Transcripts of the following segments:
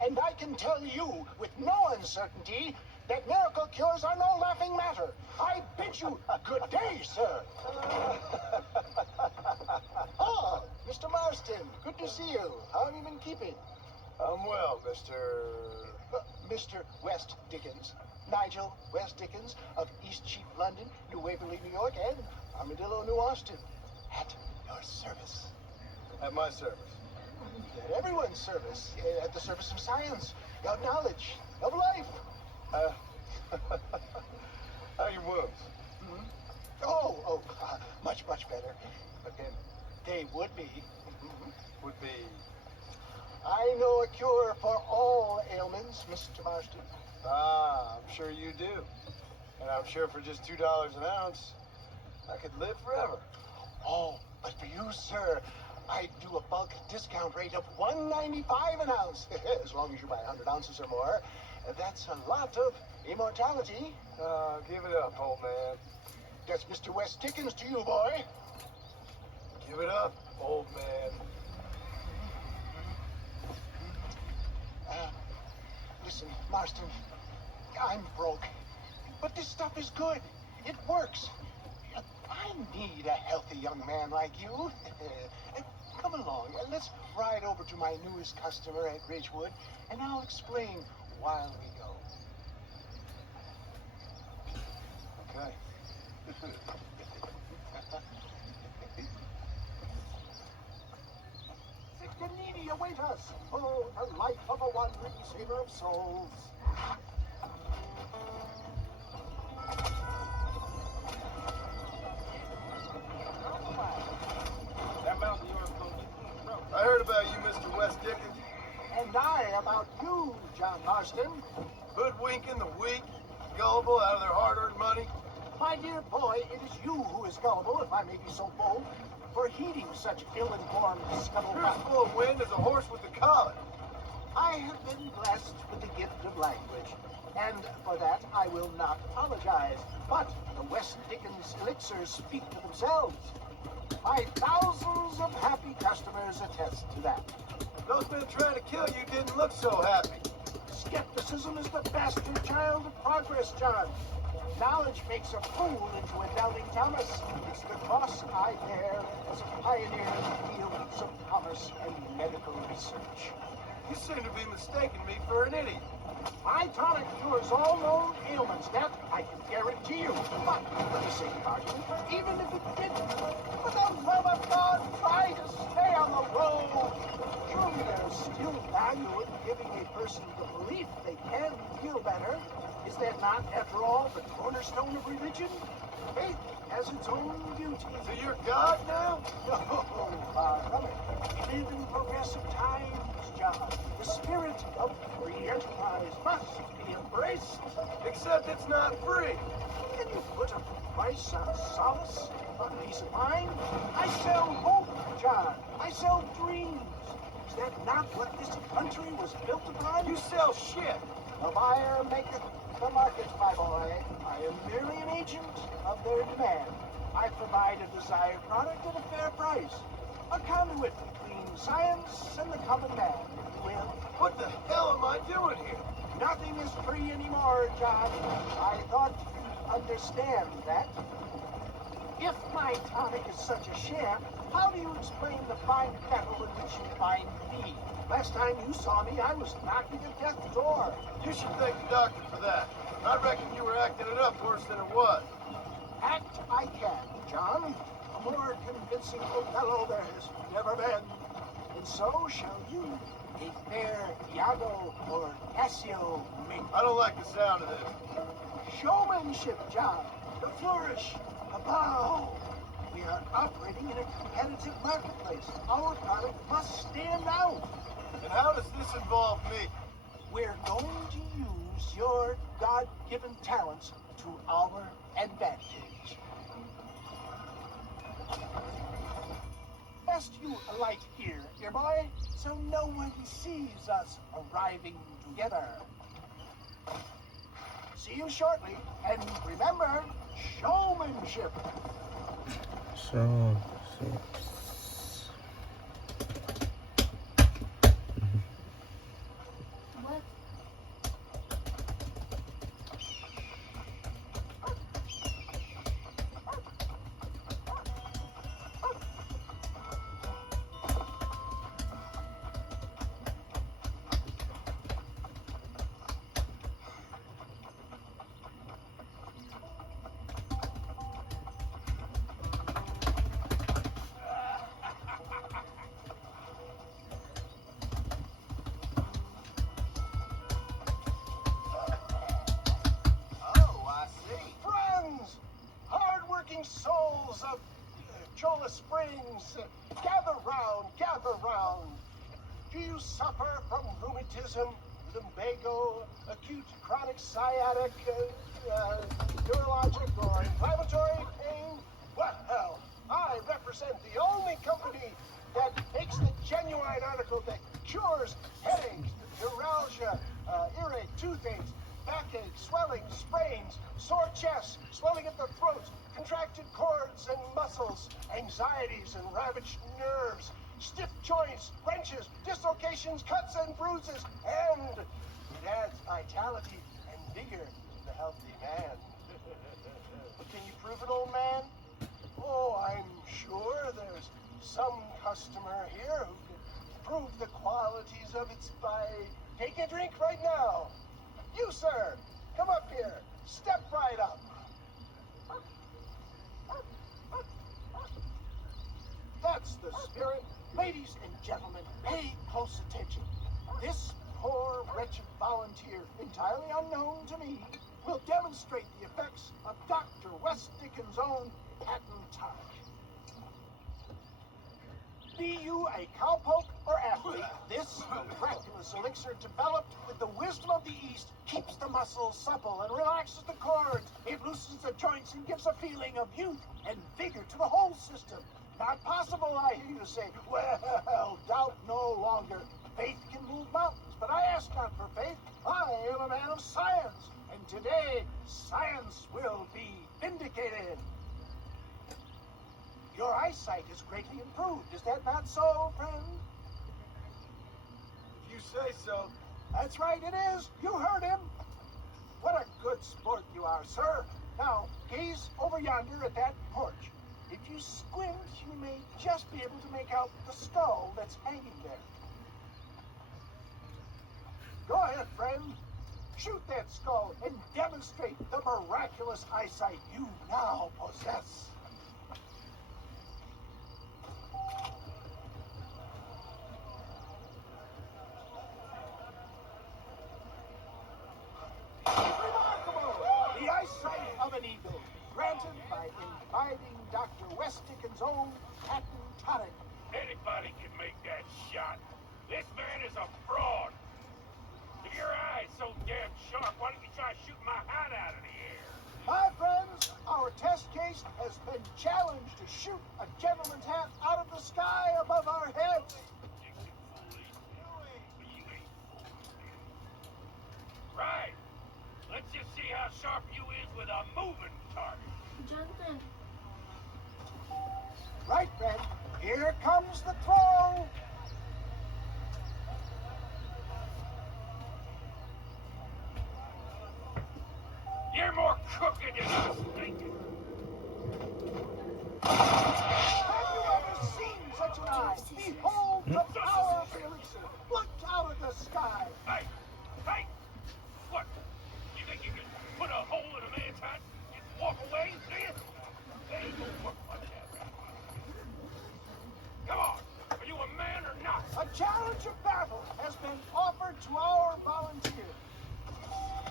And I can tell you with no uncertainty that miracle cures are no laughing matter. I bid you good day, sir. Oh, Mr. Marston, good to see you. How have you been keeping? I'm well, Mr. West Dickens. Nigel West Dickens of Eastcheap, London, New Waverly, New York, and Armadillo, New Austin. At your service. At my service. At everyone's service. At the service of science, of knowledge, of life. How are your wounds? Much, much better. But then they would be. Would be. I know a cure for all ailments, Mr. Marston. Ah, I'm sure you do. And I'm sure for just $2 an ounce, I could live forever. Oh, but for you, sir, I do a bulk discount rate of $1.95 an ounce. As long as you buy 100 ounces or more. That's a lot of immortality. Give it up, old man. That's Mr. West Dickens to you, boy. Give it up, old man. Listen, Marston, I'm broke. But this stuff is good. It works. I need a healthy young man like you. Come along, and let's ride over to my newest customer at Ridgewood, and I'll explain while we go. Okay. Sick and needy await us. Oh, the life of a wandering saver of souls. I heard about you, Mr. West Dickens. And I about you, John Marston. Hoodwinking the weak, gullible out of their hard-earned money. My dear boy, it is you who is gullible, if I may be so bold, for heeding such ill-informed You're scuttlebutt. as full of wind as a horse with the collar. I have been blessed with the gift of language, and for that I will not apologize. But the West Dickens elixirs speak for themselves. My thousands of happy customers attest to that. Those men trying to kill you didn't look so happy. Skepticism is the bastard child of progress, John. Knowledge makes a fool into a doubting Thomas. It's the cross I bear as a pioneer in the fields of commerce and medical research. You seem to be mistaking me for an idiot. My tonic cures all known ailments, that I can guarantee you. But, for the sake of argument, even if it didn't, for the love of God, try to stay on the road. Surely there's still value in giving a person the belief they can feel better. Is that not, after all, the cornerstone of religion? Faith has its own beauty. So you're God now? No, far from it. We live in progressive times, John. The spirit of free enterprise must be embraced. Except it's not free. Can you put a price on solace, on peace of mind? I sell hope, John. I sell dreams. Is that not what this country was built upon? You sell shit. The buyer maketh the market, my boy. I am merely an agent of their demand. I provide a desired product at a fair price. A conduit between science and the common man, if you will. What the hell am I doing here? Nothing is free anymore, John. I thought you'd understand that. If my tonic is such a sham, how do you explain the fine kettle in which you find me? Last time you saw me, I was knocking at death's door. You should thank the doctor for that. I reckon you were acting it up worse than it was. Act I can, John. A more convincing Othello there has never been. And so shall you, a fair Iago or Cassio make. I don't like the sound of this. Showmanship, John. The flourish, the bow. We are operating in a competitive marketplace. Our product must stand out. And how does this involve me? We're going to use your God-given talents to our advantage. Best you alight here, dear boy, so no one sees us arriving together. See you shortly, and remember, showmanship. So. you suffer from rheumatism, lumbago, acute chronic sciatic, neurologic, or inflammatory pain, well, I represent the only company that makes the genuine article that cures headaches, neuralgia, earache, toothache, backache, swelling, sprains, sore chest, swelling of the throat, contracted cords and muscles, anxieties and ravaged nerves, stiff joints, wrenches, dislocations, cuts and bruises, and it adds vitality and vigor to the healthy man. But can you prove it, old man? Oh, I'm sure there's some customer here who can prove the qualities of it by taking a drink right now. You, sir, come up here. Step right up. That's the spirit. Ladies and gentlemen, pay close attention. This poor, wretched volunteer, entirely unknown to me, will demonstrate the effects of Dr. West Dickens' own patent tonic. Be you a cowpoke or athlete, this miraculous elixir developed with the wisdom of the East keeps the muscles supple and relaxes the cords. It loosens the joints and gives a feeling of youth and vigor to the whole system. Not possible, I hear you say. Well, doubt no longer. Faith can move mountains, but I ask not for faith. I am a man of science, and today science will be vindicated. Your eyesight is greatly improved. Is that not so, friend? If you say so. That's right, it is. You heard him. What a good sport you are, sir. Now, gaze over yonder at that porch. If you squint, you may just be able to make out the skull that's hanging there. Go ahead, friend. Shoot that skull and demonstrate the miraculous eyesight you now possess. Remarkable! The eyesight of an eagle, granted by inviting Dr. West Dickens' own patent tonic. Anybody can make that shot. This man is a fraud. If your eye's so damn sharp, why don't you try shooting my hat out of the air? My friends, our test case has been challenged to shoot a gentleman's hat out of the sky above our heads. You can fool these but you ain't fooled. Right. Let's just see how sharp you is with a moving target. Right, friend. Here comes the throw. You're more crooked than I was thinking. Have you ever seen such an eye? Behold the power of the elixir. Look out of the sky. Hey, hey! What? You think you can put a hole in a man's hat and walk away, see it? That ain't gonna work like that. Come on, are you a man or not? A challenge of battle has been offered to our volunteer.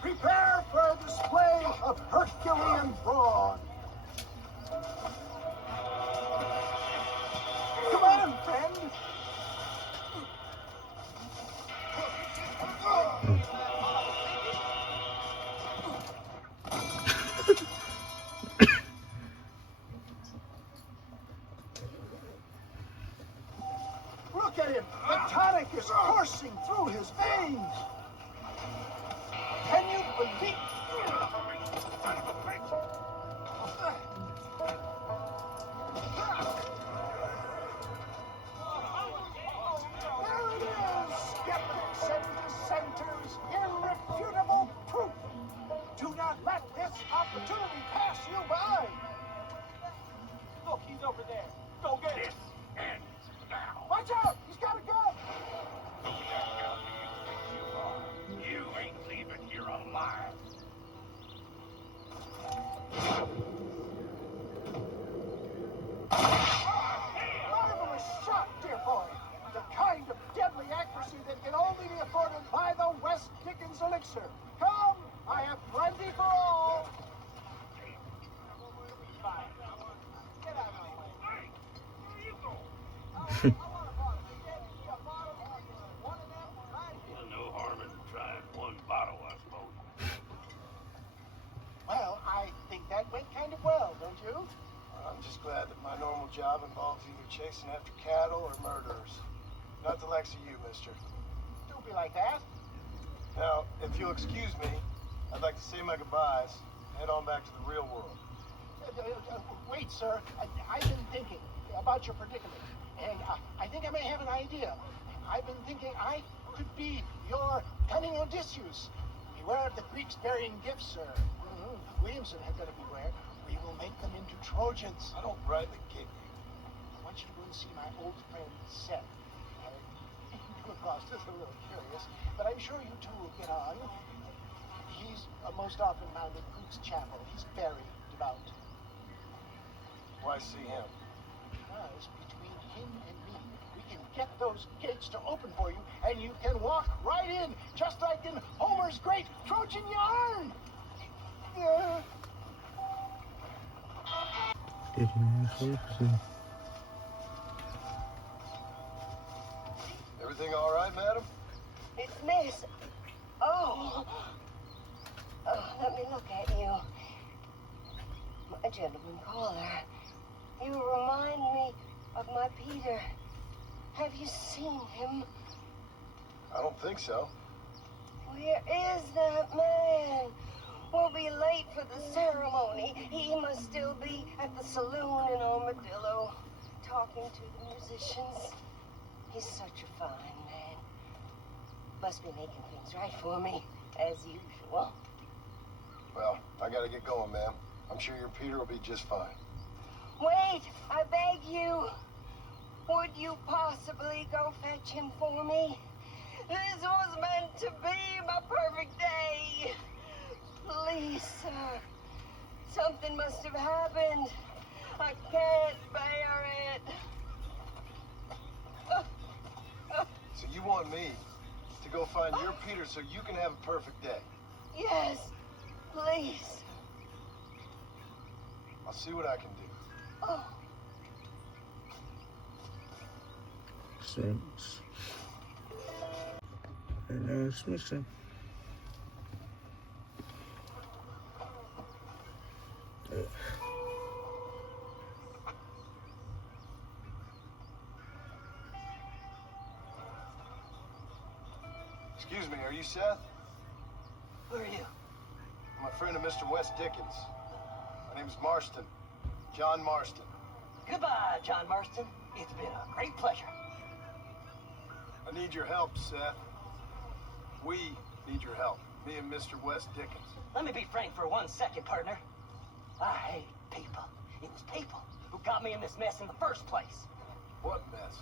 Prepare for a display of Herculean brawn. Come on, friend. Look at him. The tonic is coursing through his veins. Can you believe? There it is, skeptics and dissenters, irrefutable proof. Do not let this opportunity pass you by. Look, he's over there. Go get him. This ends now. Watch out! He's got a gun. You ain't leaving here alive. chasing after cattle or murderers. Not the likes of you, mister. Don't be like that. Now, if you'll excuse me, I'd like to say my goodbyes, head on back to the real world. Wait, sir. I've been thinking about your predicament, and I think I may have an idea. I've been thinking I could be your cunning Odysseus. Beware of the Greeks burying gifts, sir. Williamson had better beware. We will make them into Trojans. I don't rightly get you. I want you to go and see my old friend Seth. You across just a little curious, but I'm sure you two will get on. He's most often found at Pook's chapel. He's very devout. Why see him? Because between him and me, we can get those gates to open for you, and you can walk right in, just like in Homer's great Trojan yarn. Everything all right, madam? It's Miss. Oh, let me look at you. My gentleman caller. You remind me of my Peter. Have you seen him? I don't think so. Where is that man? We'll be late for the ceremony. He must still be at the saloon in Armadillo, talking to the musicians. He's such a fine man. Must be making things right for me, as usual. Well, I gotta get going, ma'am. I'm sure your Peter will be just fine. Wait, I beg you. Would you possibly go fetch him for me? This was meant to be my perfect day. Please, sir. Something must have happened. I can't bear it. So you want me to go find your Peter so you can have a perfect day? Yes, please. I'll see what I can do. Oh. Thanks. And it's missing. Excuse me, are you Seth? Who are you? I'm a friend of Mr. West Dickens. My name's Marston. John Marston. Goodbye, John Marston. It's been a great pleasure. I need your help, Seth. We need your help. Me and Mr. West Dickens. Let me be frank for 1 second, partner. I hate people. It was people who got me in this mess in the first place. What mess?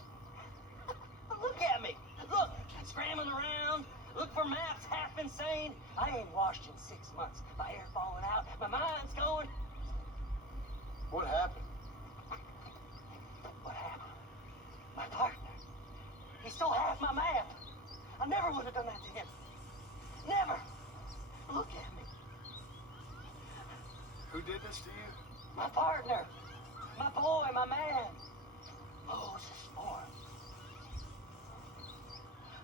Look at me. Look, scrambling around. Look for maps, half insane. I ain't washed in 6 months. My hair falling out. My mind's going. What happened? What happened? My partner. He stole half my map. I never would have done that to him. Never. Look at me. Who did this to you? My partner. My boy, my man. Moses Ford.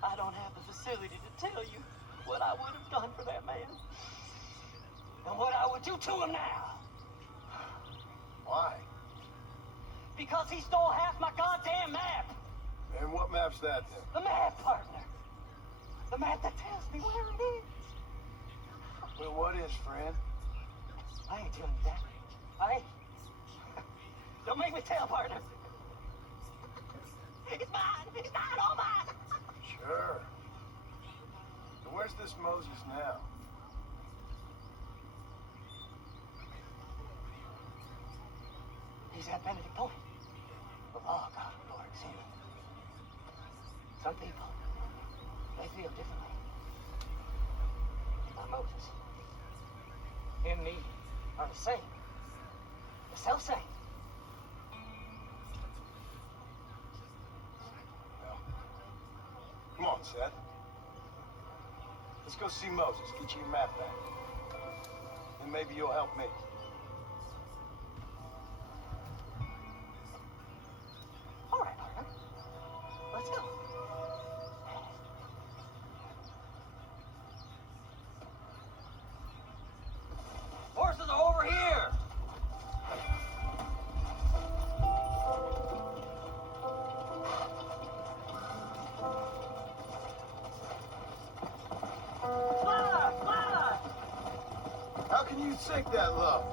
I don't have the facility to tell you what I would have done for that man. And what I would do to him now. Why? Because he stole half my goddamn map. And what map's that then? The map, partner. The map that tells me where it is. Well, what is, friend? I ain't telling you that. I ain't. Don't make me tell, partner. It's mine. It's mine, all mine. Sure. But where's this Moses now? He's at Benedict Point. The law God lords him. Some people, they feel differently. But Moses and me are the same. The self-same. Well, come on, Seth. Let's go see Moses, get you your map back. And maybe you'll help me. All right, partner. Let's go. Horses are over here. do you sink that low?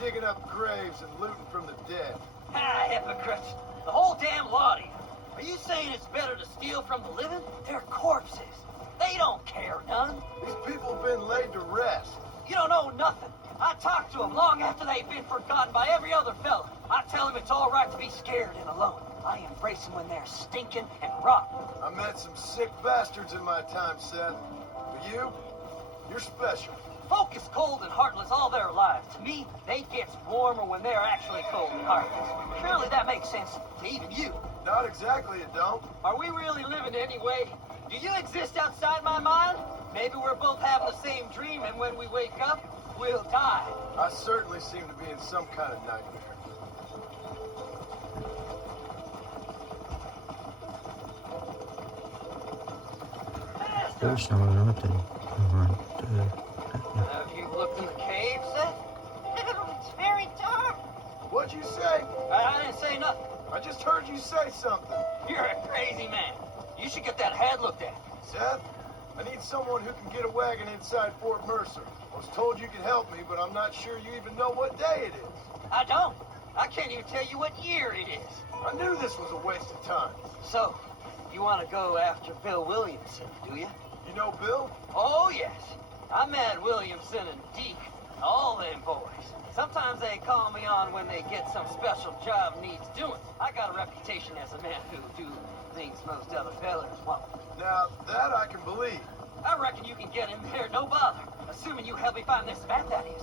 Digging up graves and looting from the dead. Ah, hypocrites. The whole damn lot of you. Are you saying it's better to steal from the living? They're corpses. They don't care none. These people have been laid to rest. You don't know nothing. I talk to them long after they've been forgotten by every other fella. I tell them it's all right to be scared and alone. I embrace them when they're stinking and rotten. I met some sick bastards in my time, Seth. But you're special. Folk is cold and heartless all their lives. To me, they get warmer when they're actually cold and heartless. Surely that makes sense to even you. Not exactly, it don't. Are we really living anyway? Do you exist outside my mind? Maybe we're both having the same dream, and when we wake up, we'll die. I certainly seem to be in some kind of nightmare. There's no nothing. Have you looked in the cave, Seth? It's very dark. What'd you say? I didn't say nothing. I just heard you say something. You're a crazy man. You should get that head looked at. Seth, I need someone who can get a wagon inside Fort Mercer. I was told you could help me, but I'm not sure you even know what day it is. I don't. I can't even tell you what year it is. I knew this was a waste of time. So, you want to go after Bill Williamson, do you? You know Bill? Oh, yes. I met Williamson and Deke, all them boys. Sometimes they call me on when they get some special job needs doing. I got a reputation as a man who do things most other fellas won't. Now, that I can believe. I reckon you can get in there, no bother. Assuming you help me find this map, that is.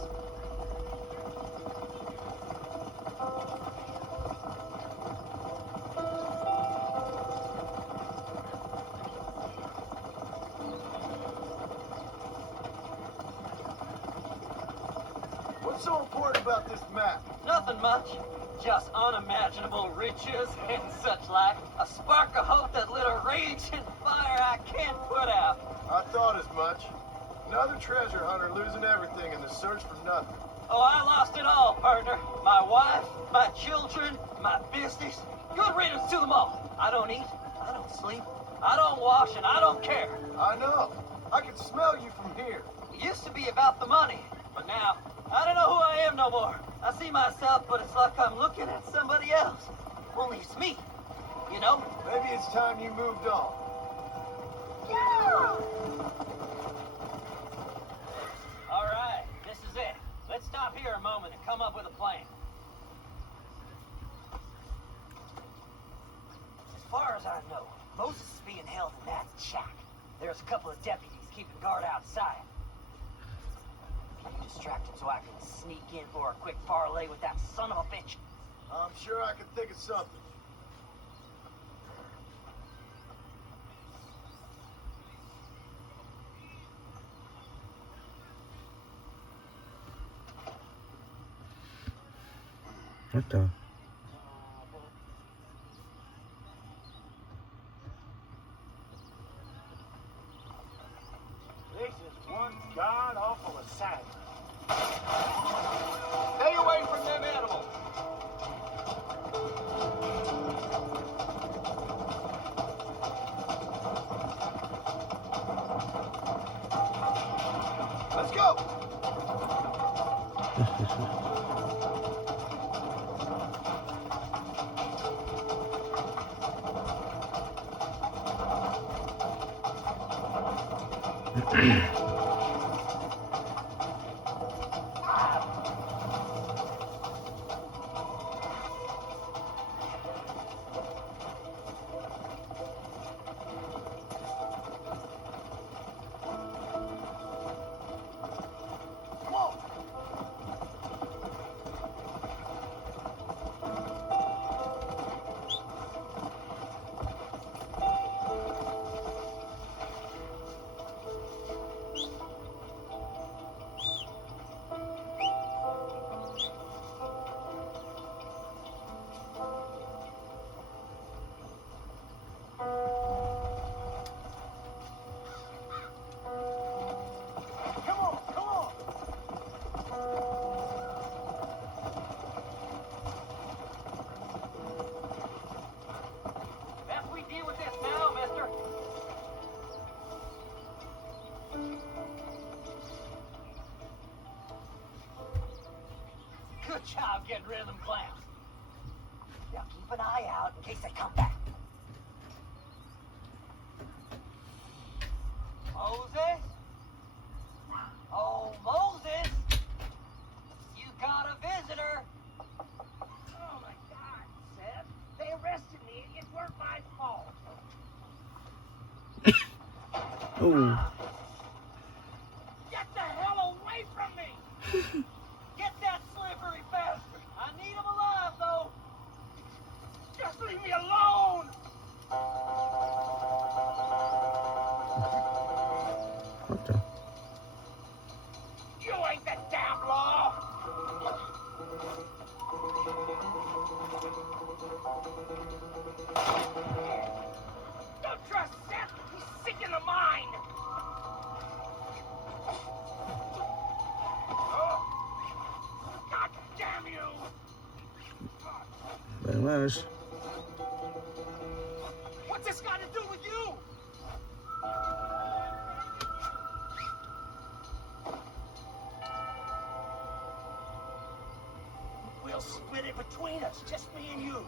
What's so important about this map? Nothing much. Just unimaginable riches and such like. A spark of hope that lit a raging fire I can't put out. I thought as much. Another treasure hunter losing everything in the search for nothing. Oh, I lost it all, partner. My wife, my children, my business. Good riddance to them all. I don't eat, I don't sleep, I don't wash, and I don't care. I know. I can smell you from here. It used to be about the money, but now, I don't know who I am no more. I see myself, but it's like I'm looking at somebody else. Only it's me, you know? Maybe it's time you moved on. All right, this is it. Let's stop here a moment and come up with a plan. As far as I know, Moses is being held in that shack. There's a couple of deputies keeping guard outside. Can you distract him so I can sneak in for a quick parlay with that son of a bitch? I'm sure I can think of something. What the? This is one god-awful assignment. Stay away from them animals. Let's go! Come on! Good job getting rid of them clowns. Now keep an eye out in case they come back. Moses? Oh, Moses! You got a visitor. Oh my God, Seth. They arrested me. It weren't my fault. Oh. Get the hell away from me! Get that slippery bastard. I need him alive, though. Just leave me alone! What the? You ain't the damn law! Don't trust Seth! He's sick in the mind! God damn you! Very much. What's this got to do with you? We'll split it between us, just me and you.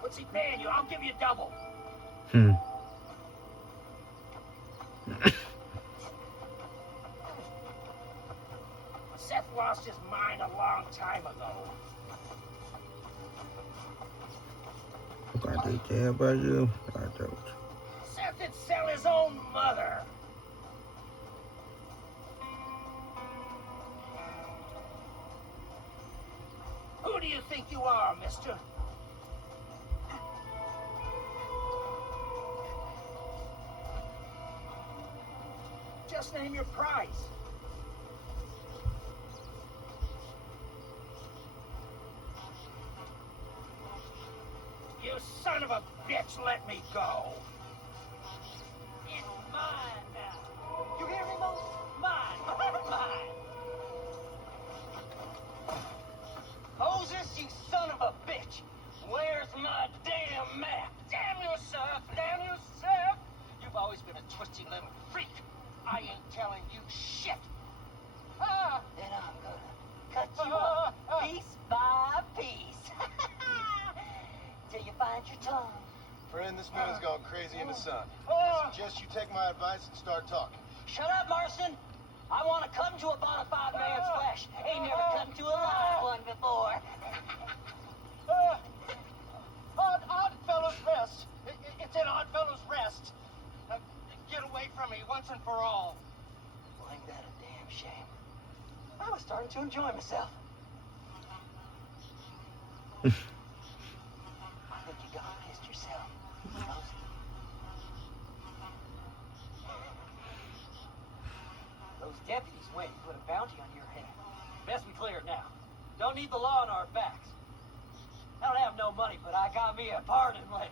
What's he paying you? I'll give you double. Hmm. Seth lost his mind a long time ago. Got to care about you. I don't. Seth would sell his own mother. Who do you think you are, mister? Just name your price. You son of a bitch, let me go. It's mine now. You hear me, Moses? Mine. Mine. Moses, you son of a bitch. Where's my damn map? Damn you, Seth! Damn you, Seth! You've always been a twisty little freak. I ain't telling you shit. Then I'm gonna cut you up piece by piece. Till you find your tongue. Friend, this man's gone crazy in the sun. Oh. I suggest you take my advice and start talking. Shut up, Marston. I want to cut into a bona fide man's flesh. Ain't never cut into a live one before. Oddfellows Rest. It's in Oddfellows Rest. Get away from me once and for all. Well, ain't that a damn shame? I was starting to enjoy myself. I think you got pissed yourself. Those deputies went and put a bounty on your head. Best we clear it now. Don't need the law on our backs. I don't have no money, but I got me a pardon letter.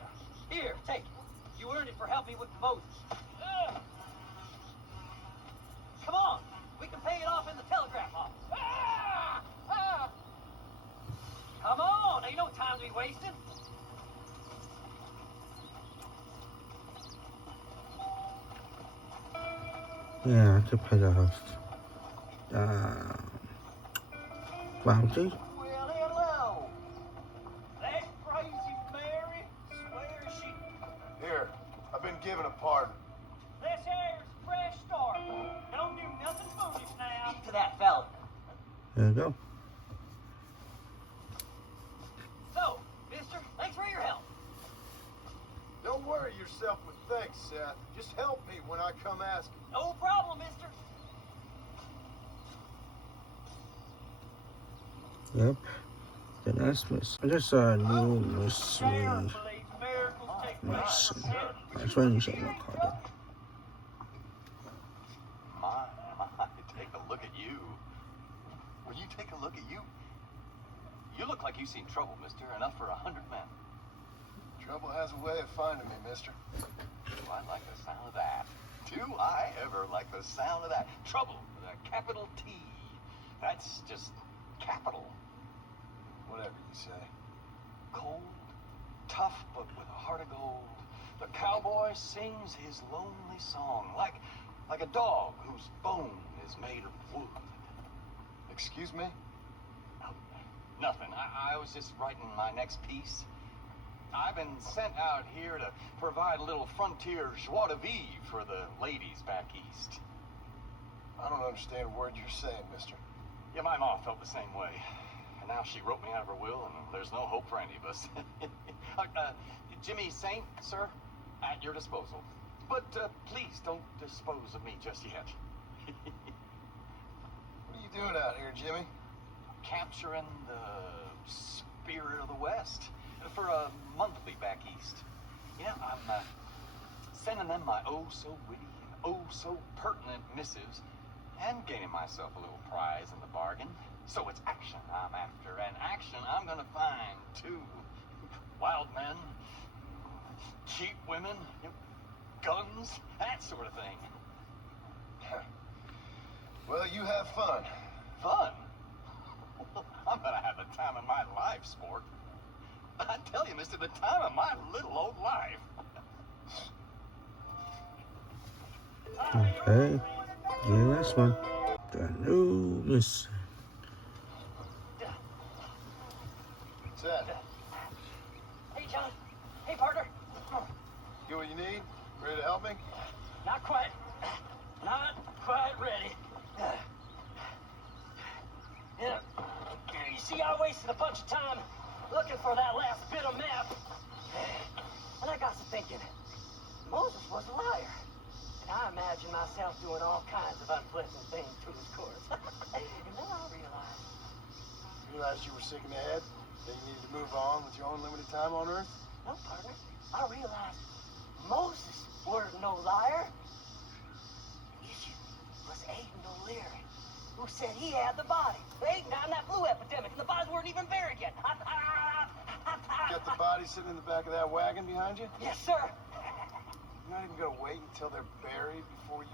Here, take it. You earned it for helping me with Moses. Come on, we can pay it off in the telegraph office. Come on, ain't no time to be wasting. Yeah, to pay off. Bounty. Well, hello. That crazy Mary swears she... Here, I've been given a pardon. This here's a fresh start. Don't do nothing foolish now. Speak to that fella. There you go. So, mister, thanks for your help. Don't worry yourself with thanks, Seth. Just help me when I come asking. No problem, mister. Yep. The last miss. I just saw a new mystery. Miracles take place. Marston. That's when you said what called it. My, take a look at you. Will you take a look at you? You look like you've seen trouble, mister. Enough for 100 men. Trouble has a way of finding me, mister. Do I like the sound of that? Do I ever like the sound of that? Trouble with a capital T. That's just capital. Whatever you say. Cold, tough, but with a heart of gold. The cowboy sings his lonely song like Like a dog whose bone is made of wood. Excuse me? Oh, nothing. I was just writing my next piece. I've been sent out here to provide a little frontier joie de vivre for the ladies back east. I don't understand a word you're saying, mister. Yeah, my mom felt the same way. And now she wrote me out of her will, and there's no hope for any of us. Jimmy Saint, sir, at your disposal. But please don't dispose of me just yet. What are you doing out here, Jimmy? Capturing the spirit of the West for a monthly back east. Yeah, I'm sending them my oh-so-witty and oh-so-pertinent missives and gaining myself a little prize in the bargain. So it's action I'm after, and action I'm gonna find, too. Wild men, cheap women, guns, that sort of thing. Well, you have fun. Fun? I'm gonna have the time of my life, sport. I tell you, mister, the time of my little old life. Okay. Yeah, that's one. The new miss. Seth, Hey, John. Hey, partner. you what you need? Ready to help me? Not quite. Not quite ready. Yeah. You see, I wasted a bunch of time looking for that last bit of map. And I got to thinking, Moses was a liar. And I imagined myself doing all kinds of unpleasant things to his course. And then I realized, You realized you were sick in the head? That you needed to move on with your own limited time on Earth? no, partner, I realized Moses were no liar. The issue was Aiden O'Leary, who said he had the body. Aiden died in that flu epidemic, and the bodies weren't even buried yet. Got the body sitting in the back of that wagon behind you? Yes, sir. You're not even gonna wait until they're buried before you...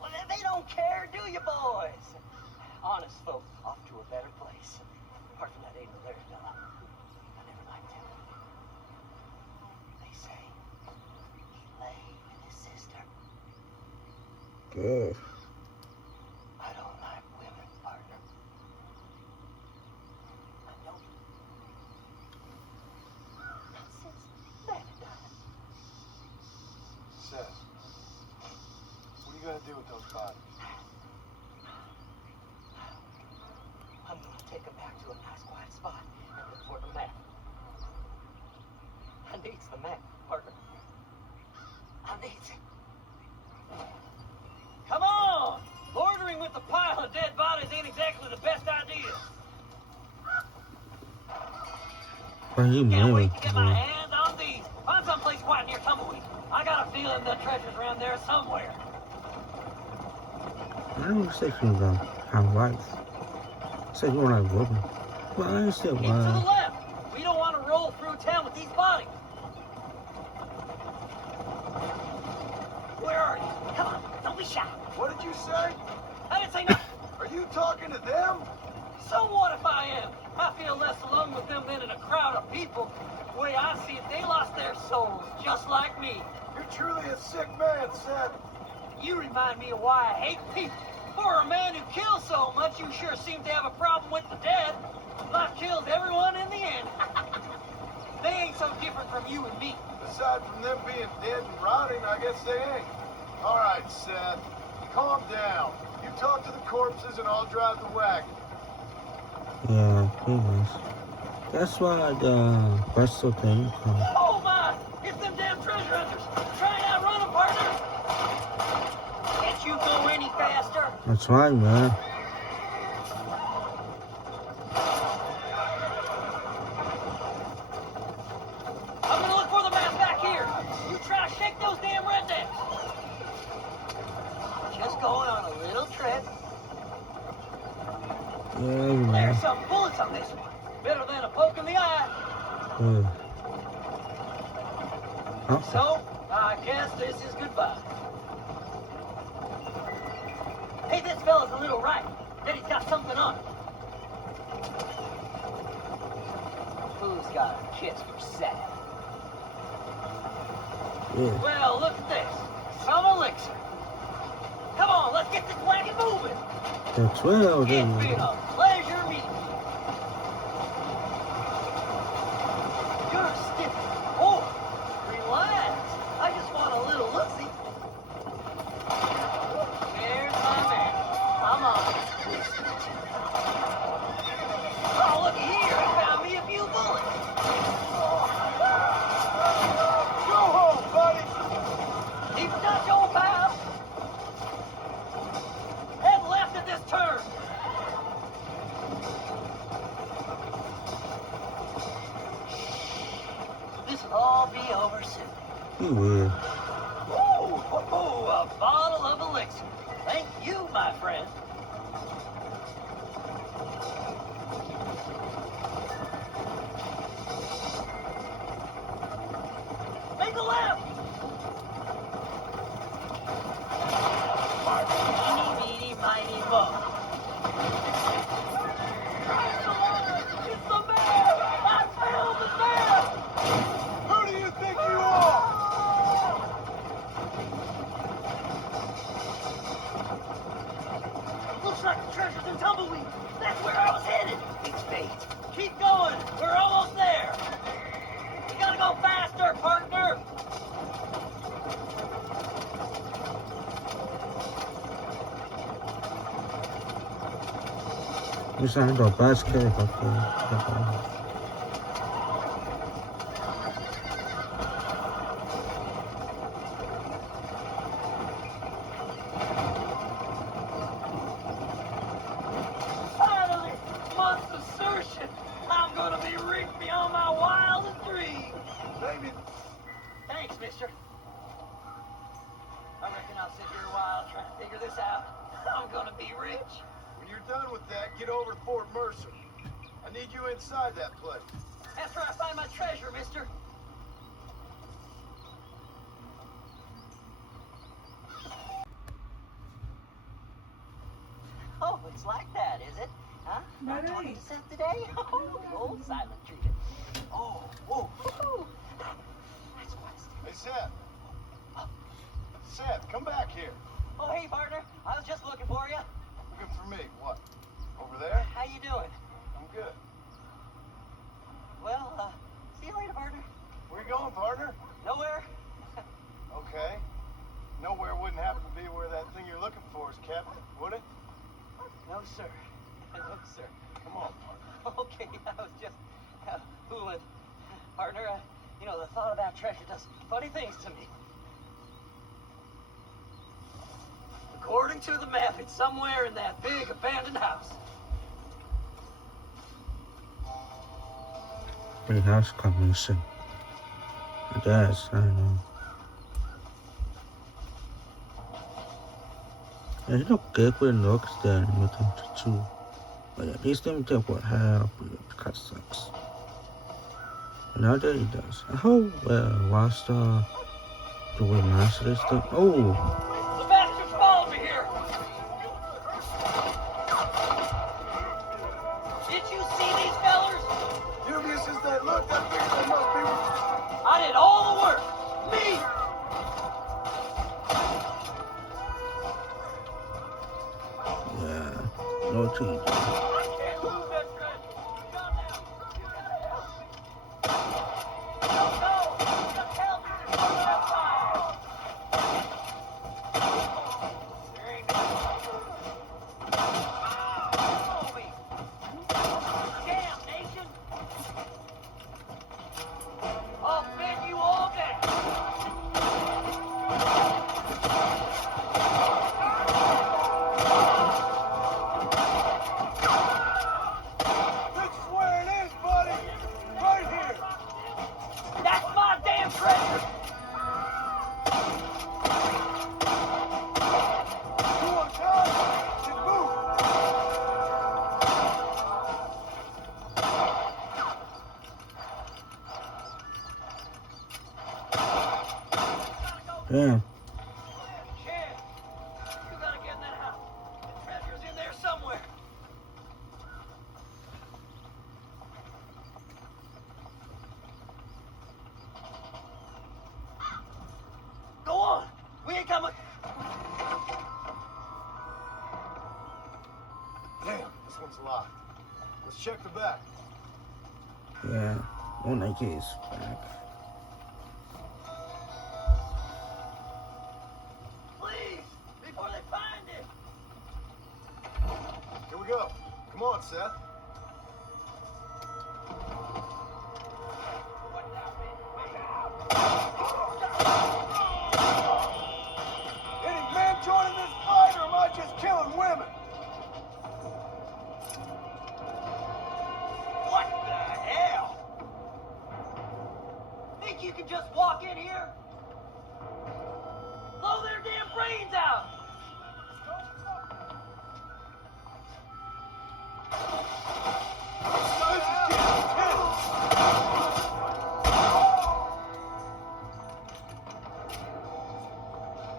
Well, they don't care, do you, boys? Honest folk off to a better place. Apart from that Aiden O'Leary fella, I never liked him. They say he lay with his sister. Good. I don't like women, partner. I know you. Not since Daddy died. Seth, what are you gonna do with those bodies? I'm gonna take him back to a nice quiet spot and look for the map. I needs the map, partner. I needs it. Come on! Bordering with a pile of dead bodies ain't exactly the best idea. Why you Can't married? wait to get my hands on these. Find someplace quiet near Tumbleweed. I got a feeling the treasure's around there somewhere. I don't say you don't have rights. Say you don't like women. Well, I said Keep to the why. left. We don't want to roll through town with these bodies. Where are you? Come on, don't be shy. What did you say? I didn't say nothing. Are you talking to them? So what if I am? I feel less alone with them than in a crowd of people. The way I see it, they lost their souls, just like me. You're truly a sick man, Seth. You remind me of why I hate people. For a man who kills so much, you sure seem to have a problem with the dead. Life kills everyone in the end. They ain't so different from you and me. Aside from them being dead and rotting, I guess they ain't. All right, Seth, calm down. You talk to the corpses and I'll drive the wagon. Yeah, pretty much. That's why the Bristol thing comes. Oh my! It's them damn treasure hunters! Try and outrun them, partner! Can't you go any faster? That's right, man. I'm gonna look for the map back here. You try to shake those damn rednecks. Just going on a little trip. Yeah, man. There's some bullets on this one. Better than a poke in the eye. Yeah. Oh, So, I guess this is goodbye. Hey, this fella's a little right. Bet he's got something on him. Who's got a kiss for Sam? yeah. Well, look at this. some elixir. Come on, let's get this wagon moving. That's well, It's then. been a pleasure meeting you. You're stiff. Oh, relax. I just want a little look-see. There's my man. Come on. Oh, look here. I found me a few bullets. Go home, buddy. Keep in touch, old pal. Head left at this turn. This'll all be over soon. You will. Ooh, a bottle of elixir. Thank you, my friend. Make a left. Eeny, meeny, miny, mo. It's the mayor! I found the mayor! Who do you think you are? Looks like the treasure's in Tumbleweed. That's where I was headed. It's fate. Keep going. We're almost there. We gotta go faster, partner. Wish I had a basket up there. Finally, month's assertion. I'm gonna be rich beyond my wildest dreams. Maybe. Thanks, mister. I reckon I'll sit here a while trying to figure this out. I'm gonna be rich. When you're done with that, get over to Fort Mercer. I need you inside that place. After I find my treasure, mister. Oh, it's like that, is it? Huh? Not going to set today? Oh, the old silent treatment. Oh, whoa, woo. That's what's... Hey, Seth. Seth, come back here. Oh, hey, partner. I was just looking for you. Looking for me. What? Over there? How you doing? I'm good. Well, see you later, partner. Where you going, partner? Nowhere. Okay. Nowhere wouldn't happen to be where that thing you're looking for is kept, would it? No, sir. No, sir. Come on, partner. Okay, I was just fooling. Partner, you know, the thought of that treasure does funny things to me. According to the map, it's somewhere in that big abandoned house. Big house coming soon. I guess, I don't know. There's no good with looks there with them too. But at least them take what help because it sucks. Another he does. Oh well, whilst do we master this thing? Oh, The bastards followed me here. Did you see these fellers? Dubious as they look, I figure they must be. I did all the work. Me. yeah, no cheat. I can't lose that treasure. Come now. You gotta help me. No, just help me to put that fire. There ain't no follow me. Damn, nation. I'll bend you all down. This is where it is, buddy. Right here. That's my damn treasure. You want time? Then move. Damn. Chad, you gotta get in that house. The treasure's in there somewhere. Go on. We ain't got much Let's check the back. Yeah, on that case back. Please, before they find it. Here we go. Come on, Seth. Any man joining this fight, or am I just killing women? What the hell? Think you can just walk in here? Blow their damn brains out!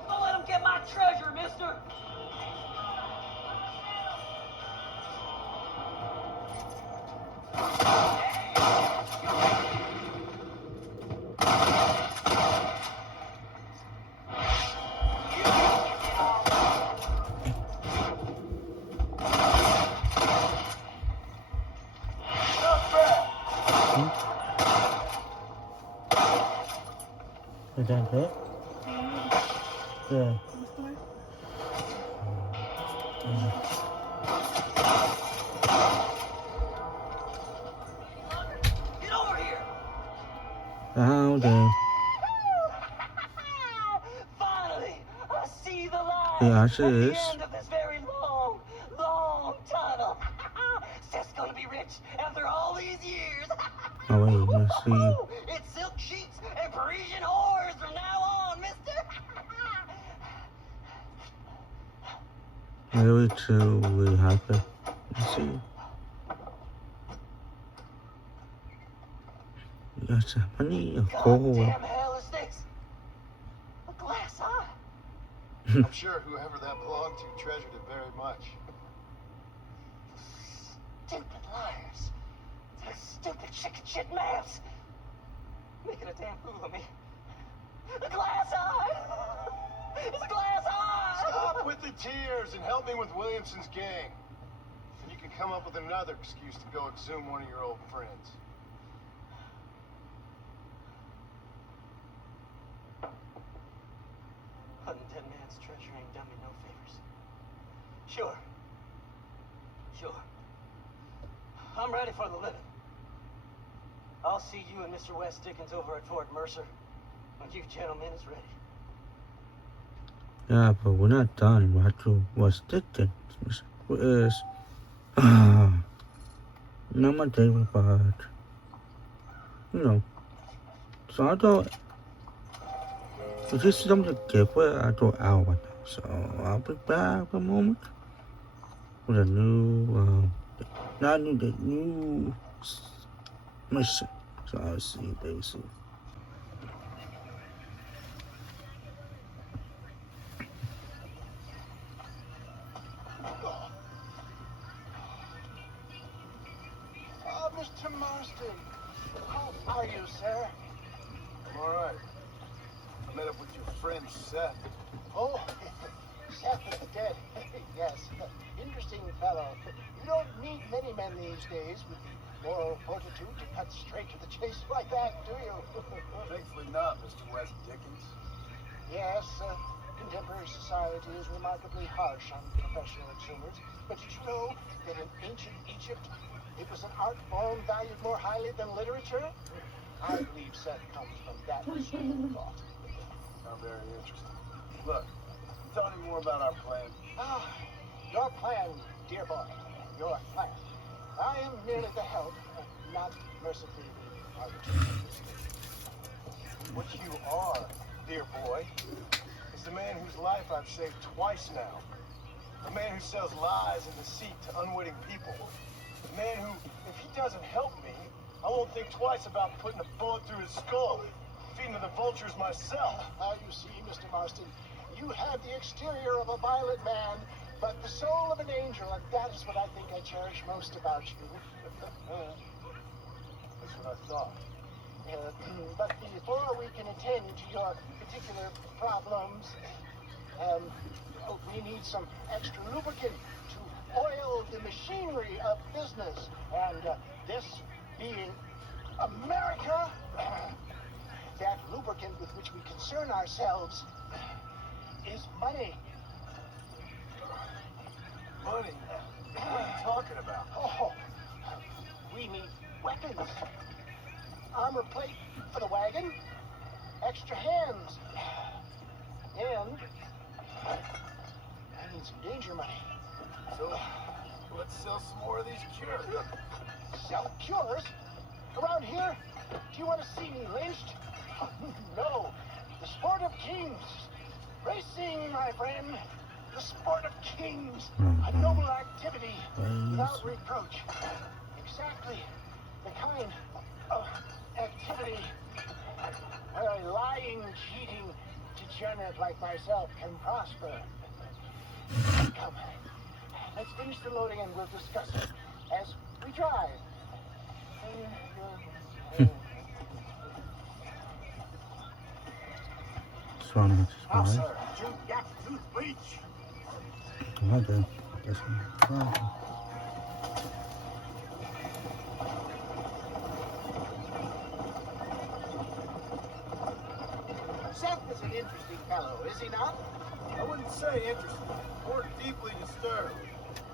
Don't let them get my treasure, mister! Is that it? Yeah. Get over here! How they? Finally, I see the light Yeah, at she the is. end of this very long, long tunnel. Seth's gonna be rich after all these years. Oh wait, let's see. It's silk sheets and Parisian whores from now on, mister. Very true. We have it. Let's see. Yes, money, of God course. damn hell is this? A glass eye. I'm sure whoever that belonged to treasured it very much. Stupid liars. Those stupid chicken shit maps. Making a damn fool of me. A glass eye! It's a glass eye! Stop with the tears and help me with Williamson's gang. And you can come up with another excuse to go exhume one of your old friends. Hunting dead man's treasure ain't done me no favors. Sure. I'm ready for the living. I'll see you and Mr. West Dickens over at Fort Mercer when you gentlemen is ready. Yeah, but we're not done. We have to what's Dickens? Who is not my favorite, but you know. So I thought if this is something to give away, I thought hour now. So I'll be back in a moment with a new the new mission. So I'll see you very soon. Mr. Marston, how are you, sir? I'm all right. I met up with your friend Seth. Oh, Seth of the Dead. Yes, interesting fellow. You don't meet many men these days with the moral fortitude to cut straight to the chase like that, do you? Thankfully not, Mr. West Dickens. Yes, contemporary society is remarkably harsh on professional exhumers. But did you know that in ancient Egypt, it was an art form valued more highly than literature? I believe Seth comes from that school of thought. How very interesting. Look, tell me more about our plan. Ah, your plan, dear boy. Your plan. I am merely the help, not mercifully the arbiter. What you are, dear boy, is the man whose life I've saved twice now. A man who sells lies and deceit to unwitting people. A man who, if he doesn't help me, I won't think twice about putting a bullet through his skull, feeding to the vultures myself. Now you see, Mr. Marston, you have the exterior of a violent man, but the soul of an angel, and that is what I think I cherish most about you. That's what I thought. But before we can attend to your particular problems, we need some extra lubricant to oil the machinery of business. And this being America, that lubricant with which we concern ourselves is money. Money? What are you talking about? Oh, we need weapons. Armor plate for the wagon, extra hands, and I need some danger money. So, let's sell some more of these cures. Sell cures? Around here? Do you want to see me lynched? No. The sport of kings. Racing, my friend. The sport of kings. A noble activity without reproach. Exactly the kind of activity where a lying, cheating degenerate like myself can prosper. Come, let's finish the loading and we'll discuss it as we drive. Sonic, Now, right? sir, to Gap Tooth Breach. Okay, that's fine. Seth is an interesting fellow, is he not? I wouldn't say interesting, more deeply disturbed.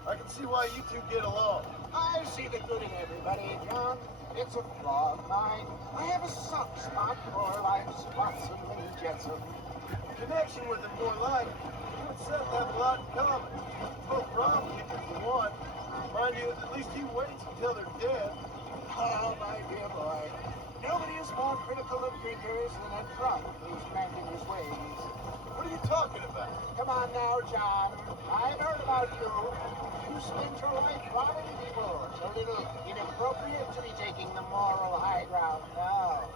I can see why you two get along. I see the good in everybody, John. It's a flaw of mine. I have a soft spot for life's flotsam and jetsam. Connection with him more like. You and Seth have a lot in common. Both rum kickers for one. Mind you, at least he waits until they're dead. Oh, my dear boy. Nobody is more critical of drinkers than a drunk who's mending his ways. What are you talking about? Come on now, John. I've heard about you. You spent your life robbing people. It's a little inappropriate to be taking the moral high ground now.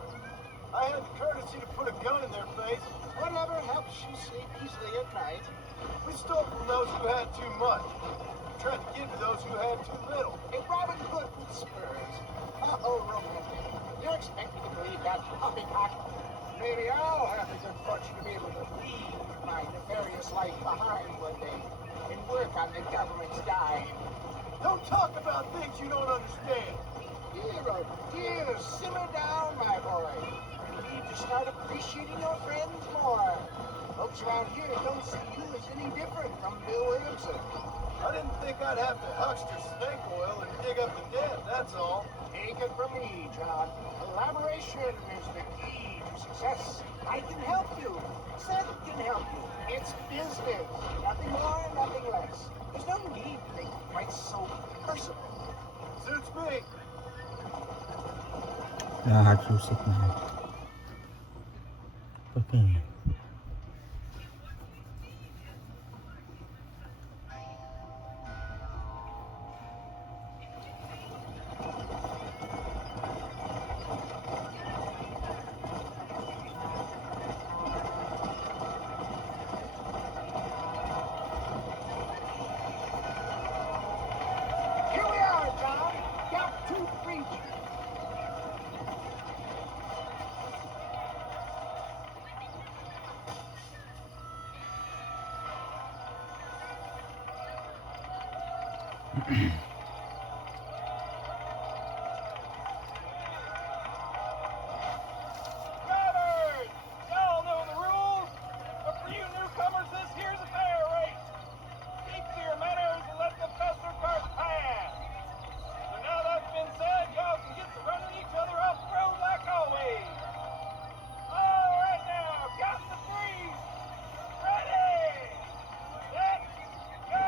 I had the courtesy to put a gun in their face. Whatever helps you sleep easily at night. We stole from those who had too much. We tried to give to those who had too little. A Robin Hood with spurs. Oh, romantic. You expect me to believe that poppycock? Maybe I'll have the good fortune to be able to leave my nefarious life behind one day and work on the government's dime. Don't talk about things you don't understand. Dear, simmer down, my boy. You need to start appreciating your friends more. Folks around here don't see you as any different from Bill Williamson. I didn't think I'd have to huckster snake oil and dig up the dead, that's all. Take it from me, John. Collaboration is the key to success. I can help you. Seth can help you. It's business. Nothing more, nothing less. There's no need to make it quite so personal. Suits me. Ja, had je zit maar. Oké. Here we are, John. Gap Tooth Breach. Drivers! Y'all know the rules, but for you newcomers, this here's a fair race. Keep to your manners and let the faster cars pass. So now that's been said, y'all can get to running each other off the road like always. All right now, count to three. Ready, set, go!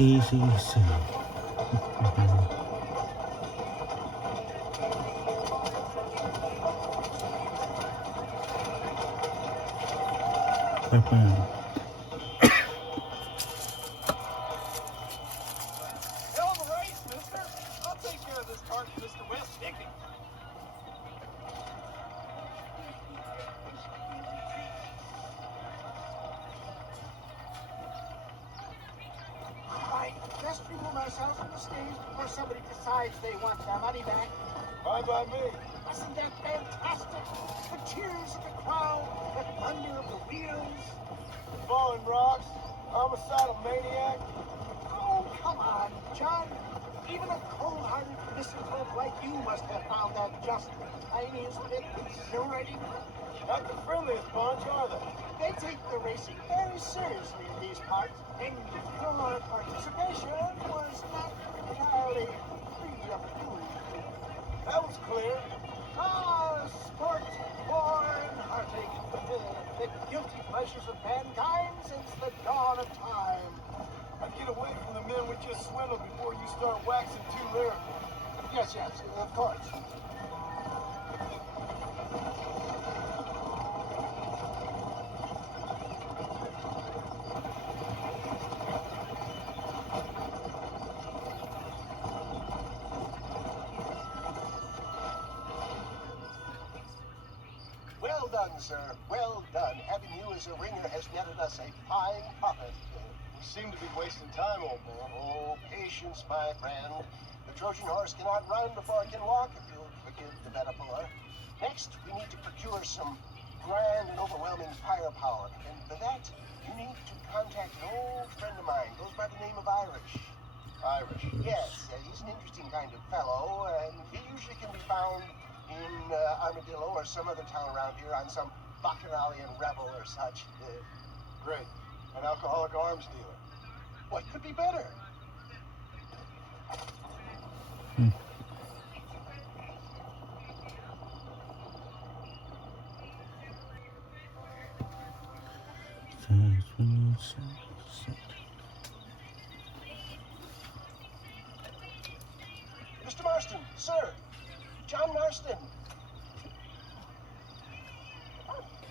easy soon. Hell of a race, mister. I'll take care of this cart and Mr. West Hickey. I just remove ourselves from the stage before somebody decides they want their money back. Fine by me. Wasn't that fantastic? The cheers of the crowd, the thunder of the wheels. Falling rocks, homicidal maniac. Oh, come on, John. Even a cold-hearted misanthrope like you must have found that just the tiniest bit exhilarating. Not the friendliest bunch, are they? They take the racing very seriously in these parts, and your participation was not entirely free of food. That was clear. Ah, sport, born heartache, the guilty pleasures of mankind since the dawn of time. I'd get away from the men we just swindled before you start waxing too lyrical. Yes, of course. Well done, sir. Well done. Having you as a ringer has netted us a fine profit. We seem to be wasting time, old man. Oh, patience, my friend. The Trojan horse cannot run before it can walk, if you'll forgive the metaphor. Next, we need to procure some grand and overwhelming firepower. And for that, you need to contact an old friend of mine. Goes by the name of Irish. Irish. Yes, he's an interesting kind of fellow, and he usually can be found in Armadillo or some other town around here on some bacchanalian revel or such. Great. An alcoholic arms dealer. What could be better? Mr. Marston, sir. John Marston.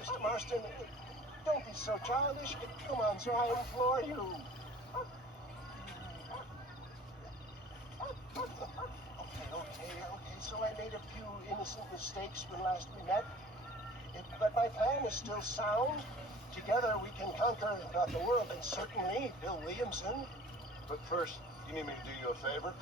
Mr. Marston, don't be so childish. Come on, sir, I implore you. Okay, so I made a few innocent mistakes when last we met. But my plan is still sound. Together we can conquer not the world, and certainly Bill Williamson. But first, you need me to do you a favor?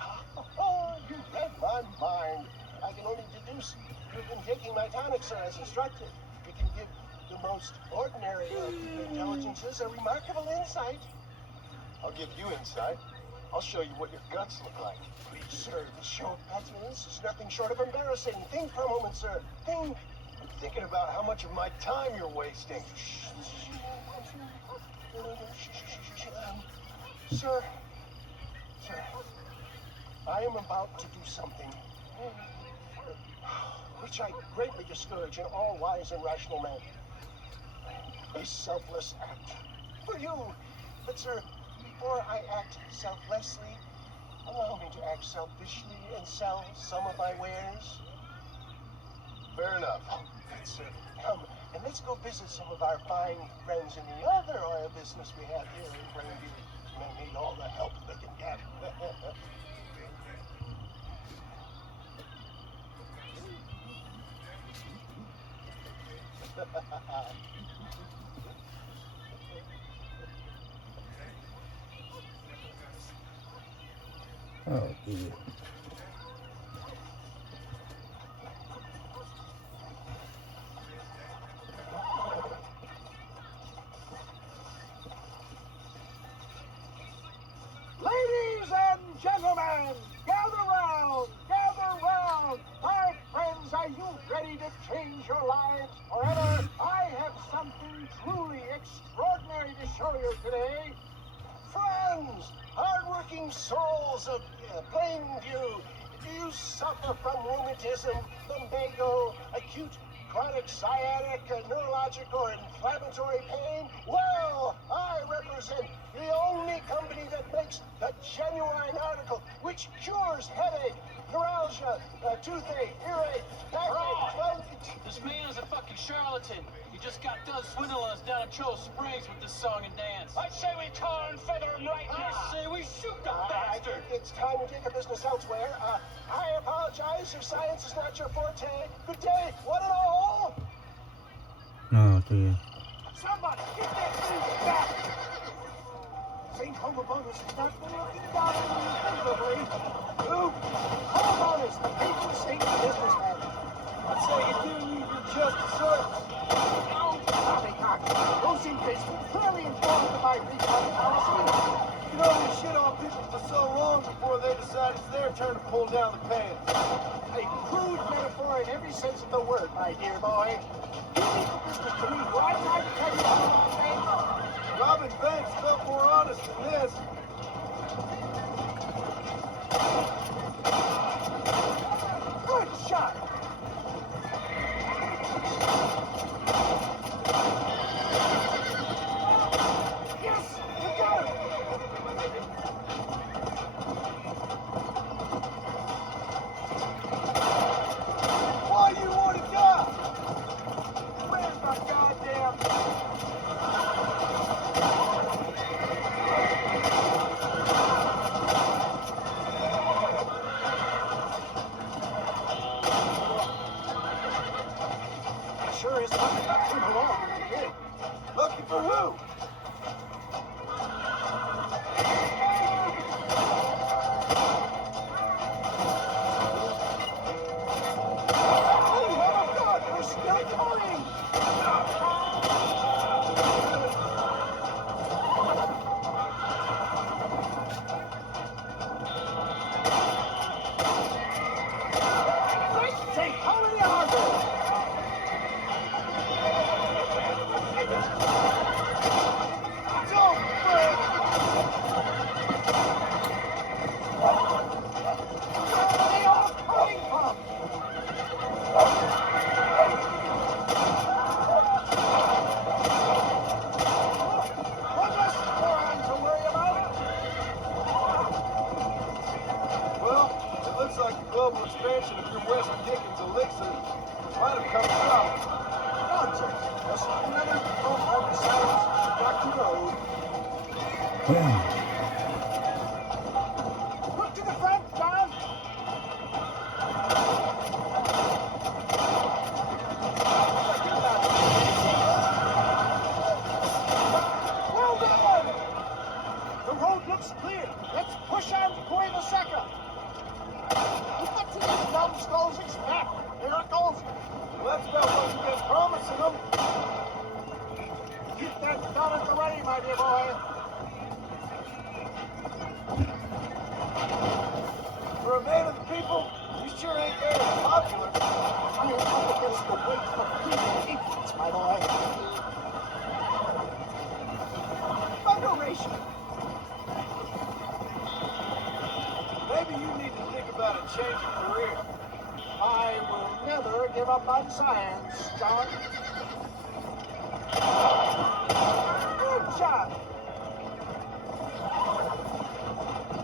Oh, you read my mind. I can only deduce you've been taking my tonic, sir, as instructed. It can give the most ordinary of intelligences a remarkable insight. I'll give you insight. I'll show you what your guts look like. Please, sir, the show of petulance is nothing short of embarrassing. Think for a moment, sir. Think. I'm thinking about how much of my time you're wasting. Sir, I am about to do something which I greatly discourage in all wise and rational men. A selfless act for you. But, sir, before I act selflessly, allow me to act selfishly and sell some of my wares. Fair enough. Good, sir. Come, and let's go visit some of our fine friends in the other oil business we have here in Plainview. They need all the help they can get. Oh, yeah. Ladies and gentlemen, gather round, gather round. My friends, are you ready to change your lives forever? I have something truly extraordinary to show you today. Friends, hardworking souls of Plainview, do you suffer from rheumatism, lumbago, acute chronic sciatic, neurologic, or inflammatory pain? Well, I represent the only company that makes the genuine article which cures headache, neuralgia, toothache, earache, backache, throat. This man is a fucking charlatan. He just got done swindling us down at Cholla Springs with this song and dance. I say we tar and feather him right now. I say we shoot the I bastard. think it's time to take your business elsewhere. I apologize if science is not your forte. Good day, one and all. No, dear. Somebody, get that thing back! St. Homobonis is not looking down on you favorably. Who? Homobonis, the patron saint of businessmen. I'd say you do need your just desserts. Oh, poppycock. Those inmates were clearly informed of my refund policy. You know, we shit on people for so long before they decide it's their turn to pull down the pants. A crude metaphor in every sense of the word, my dear boy. You leave the business to me, where I try to tell you how to rob banks. Robbing banks felt more honest than this. Good shot. Yes, you got it. Why do you want to die? Where's my goddamn... Sure is lucky to come along. Yeah. Lucky for who? Oh, my God, we're still going! Great St. Holy Arbor! Don't break! Where are they all coming from? One less moron to worry about. Well, it looks like the global expansion of your West Dickens elixir might have come about. Nonsense. Just another program besides Dr. Road. Look to the front, John. Well done. The road looks clear. Let's push on to Puebla Seca. What do these numbskulls expect? Miracles? Well, that's about what you've been promising them. Keep that gun at the ready, my dear boy. For a man of the people, you sure ain't very popular. I am up against the weight of female influence, my boy. Moderation. Maybe you need to think about a change of career. I will never give up on science, John. Good job.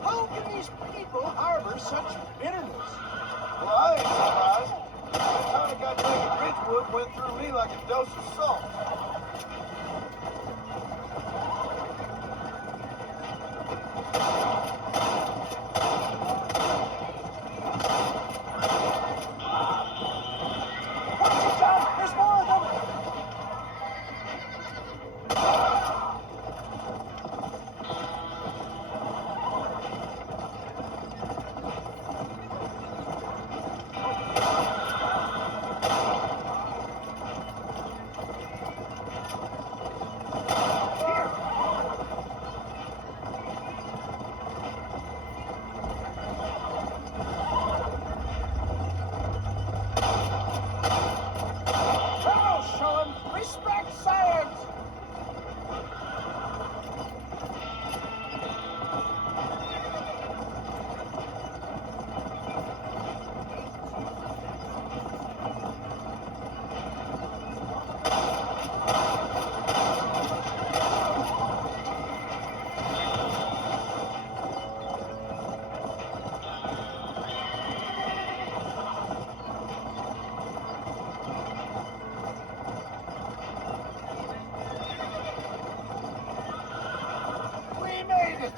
How can these people harbor such bitterness? Well, I ain't surprised. That time I got drinking Ridgewood went through me like a dose of salt. Watch it, John. There's more of them.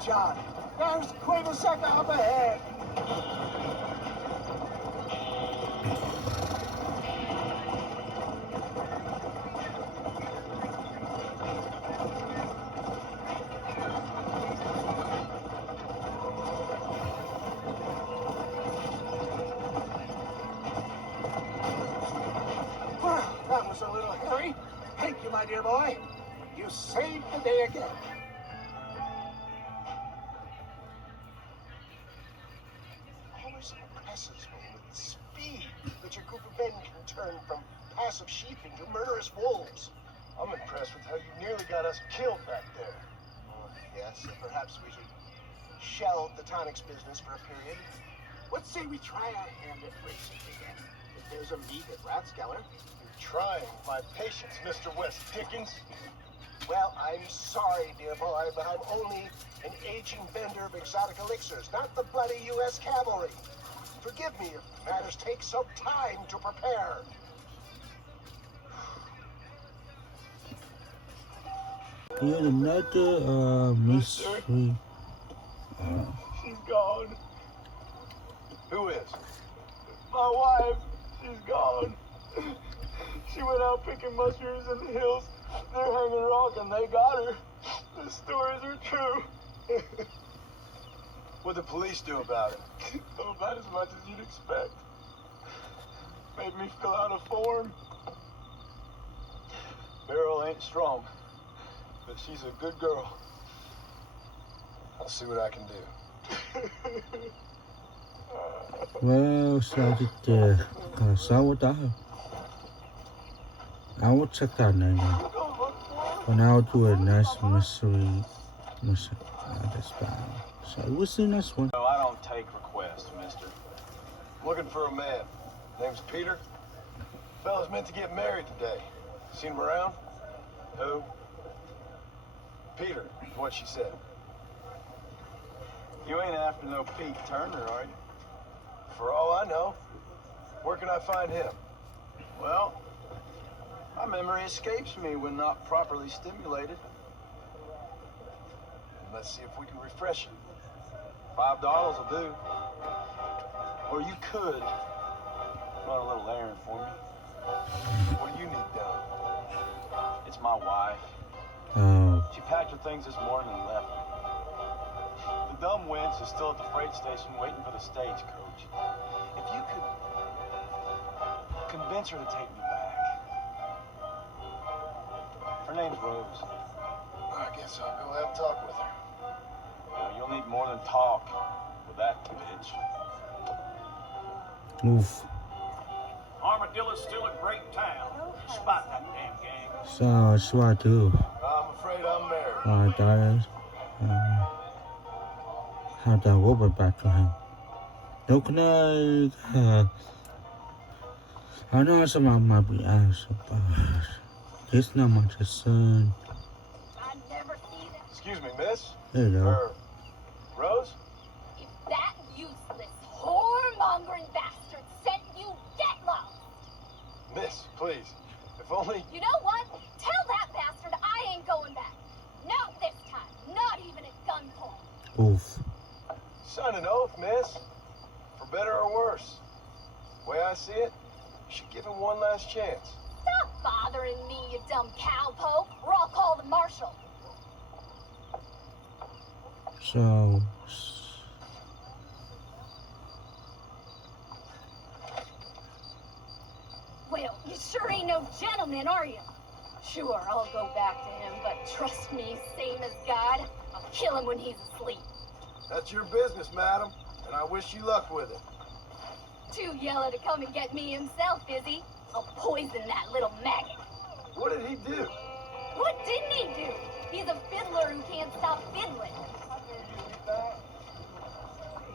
John. There's Quavo Seca up ahead. Well, that was a little hairy. Thank you, my dear boy. You saved the day again. Always impresses me with the speed that your group of men can turn from passive sheep into murderous wolves. I'm impressed with how you nearly got us killed back there. Yes, perhaps we should shelve the tonics business for a period. Let's say we try our hand at racing again. If there's a meet at Rathskeller. You're trying my patience, Mr. West Dickens. Well, I'm sorry, dear boy, but I'm only an aging vendor of exotic elixirs, not the bloody U.S. cavalry. Forgive me if matters take some time to prepare. Here's another mystery. She's gone. Who is? My wife, she's gone. She went out picking mushrooms in the hills. They're hanging rock and they got her. The stories are true. What'd the police do about it? Oh, about as much as you'd expect. Made me fill out a form. Beryl ain't strong, but she's a good girl. I'll see what I can do. Well, so I saw what I will check that name out. For now, I'll do a next mystery mission. That's bad. So we'll see next one. No, I don't take requests, mister. Looking for a man. Name's Peter. Fella's meant to get married today. Seen him around? Who? Peter, is what she said. You ain't after no Pete Turner, are you? For all I know. Where can I find him? Well, my memory escapes me when not properly stimulated. Let's see if we can refresh it. $5 will do. Or you could run a little errand for me. What do you need done? It's my wife. Oh, She packed her things this morning and left me. The dumb wench is still at the freight station waiting for the stagecoach. If you could convince her to take me back. Her name's Rose. I guess I'll go have a talk with her. Now, you'll need more than talk with that bitch. oof. Armadillo's still a great town, despite that damn gang. So that's what I do. I'm afraid I'm married. That is. How that over back to him. No, can I know some might be asked, but it's not much a son. I never see them. Excuse me, miss? There you go. Rose? If that useless, whoremongering bastard sent you, get lost. Miss, please. If only... You know what? Tell that bastard I ain't going back. Not this time. Not even at gunpoint. Oof. Sign an oath, miss. For better or worse. The way I see it, you should give him one last chance. Stop bothering me, you dumb cowpoke, or I'll call the marshal. So, Well, you sure ain't no gentleman, are you? Sure, I'll go back to him, but trust me, same as God, I'll kill him when he's asleep. That's your business, madam, and I wish you luck with it. Too yellow to come and get me himself, is he? I'll poison that little maggot. What did he do? What didn't he do? He's a fiddler who can't stop fiddling.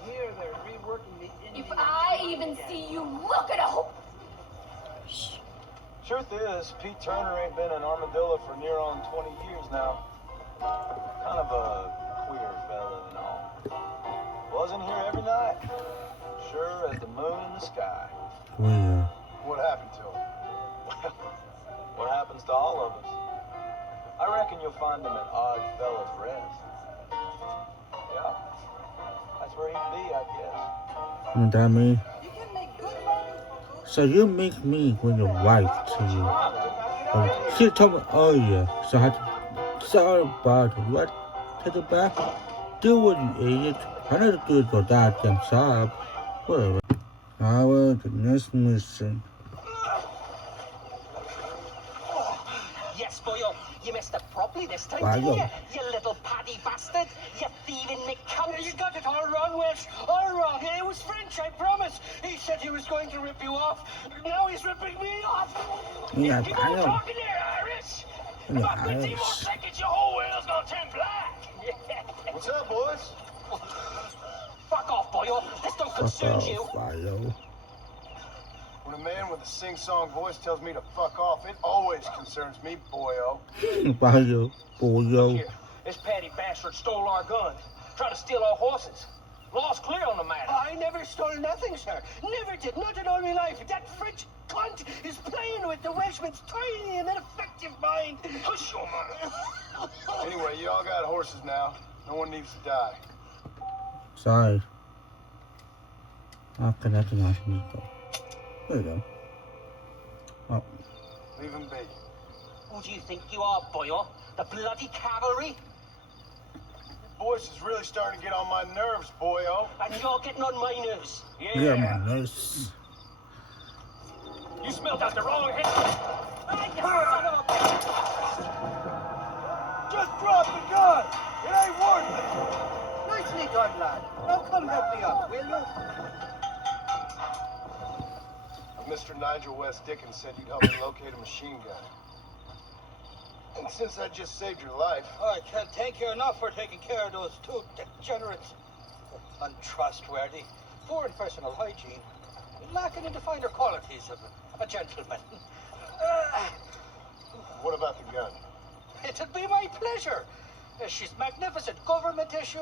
Here they're reworking the If I even see you look at a hoe. Truth is, Pete Turner ain't been in Armadillo for near on 20 years now. Kind of a queer fella and all. Wasn't here every night. Sure as the moon in the sky. weird. What happened to him? Well, what happens to all of us? I reckon you'll find him at Odd Fella's Rest. Yeah. That's where he'd be, I guess. You know what I mean? You can make good money. So you make me bring your wife to you. She told me earlier, so I had to sorry about it. What? Take it back? Do what you idiot. I know to do it your goddamn job. Whatever. Our the next mission. Yes, boyo, you messed up properly this time, Boyo. didn't you? You little paddy bastard. You thieving McCunt. You got it all wrong, Welsh. All wrong. It was French, I promise. He said he was going to rip you off. Now he's ripping me off. Yeah, Keep I on know. talking there, Irish. Yeah, About 15 more Irish. seconds, your whole world's gonna turn black. What's up, boys? Fuck off, boyo. This don't Fuck concern off, you. Bio. When a man with a sing-song voice tells me to fuck off, it always concerns me, boyo. Bio. Boyo. Here, this Paddy bastard stole our gun. Tried to steal our horses. Law's clear on the matter. I never stole nothing, sir. Never did. Not in all my life. That French cunt is playing with the Welshman's tiny and ineffective mind. Hush your mouth. Anyway, you all got horses now. No one needs to die. Sorry. I'll connect on me. There you go. Oh. Leave him be. Who do you think you are, boyo? The bloody cavalry? Your voice is really starting to get on my nerves, boyo. And you're getting on my nerves. Yeah, my nurse. You smelled out the wrong head. Ah, you son of a bitch! Just drop the gun. It ain't worth it. Nicely done, lad. Now come help me up, will you? Mr. Nigel West Dickens said you'd help me locate a machine gun. And since I just saved your life, I can't thank you enough for taking care of those two degenerates. Untrustworthy, poor in personal hygiene, lacking in the finer qualities of a gentleman. what about the gun? It'll be my pleasure. She's magnificent, government issue.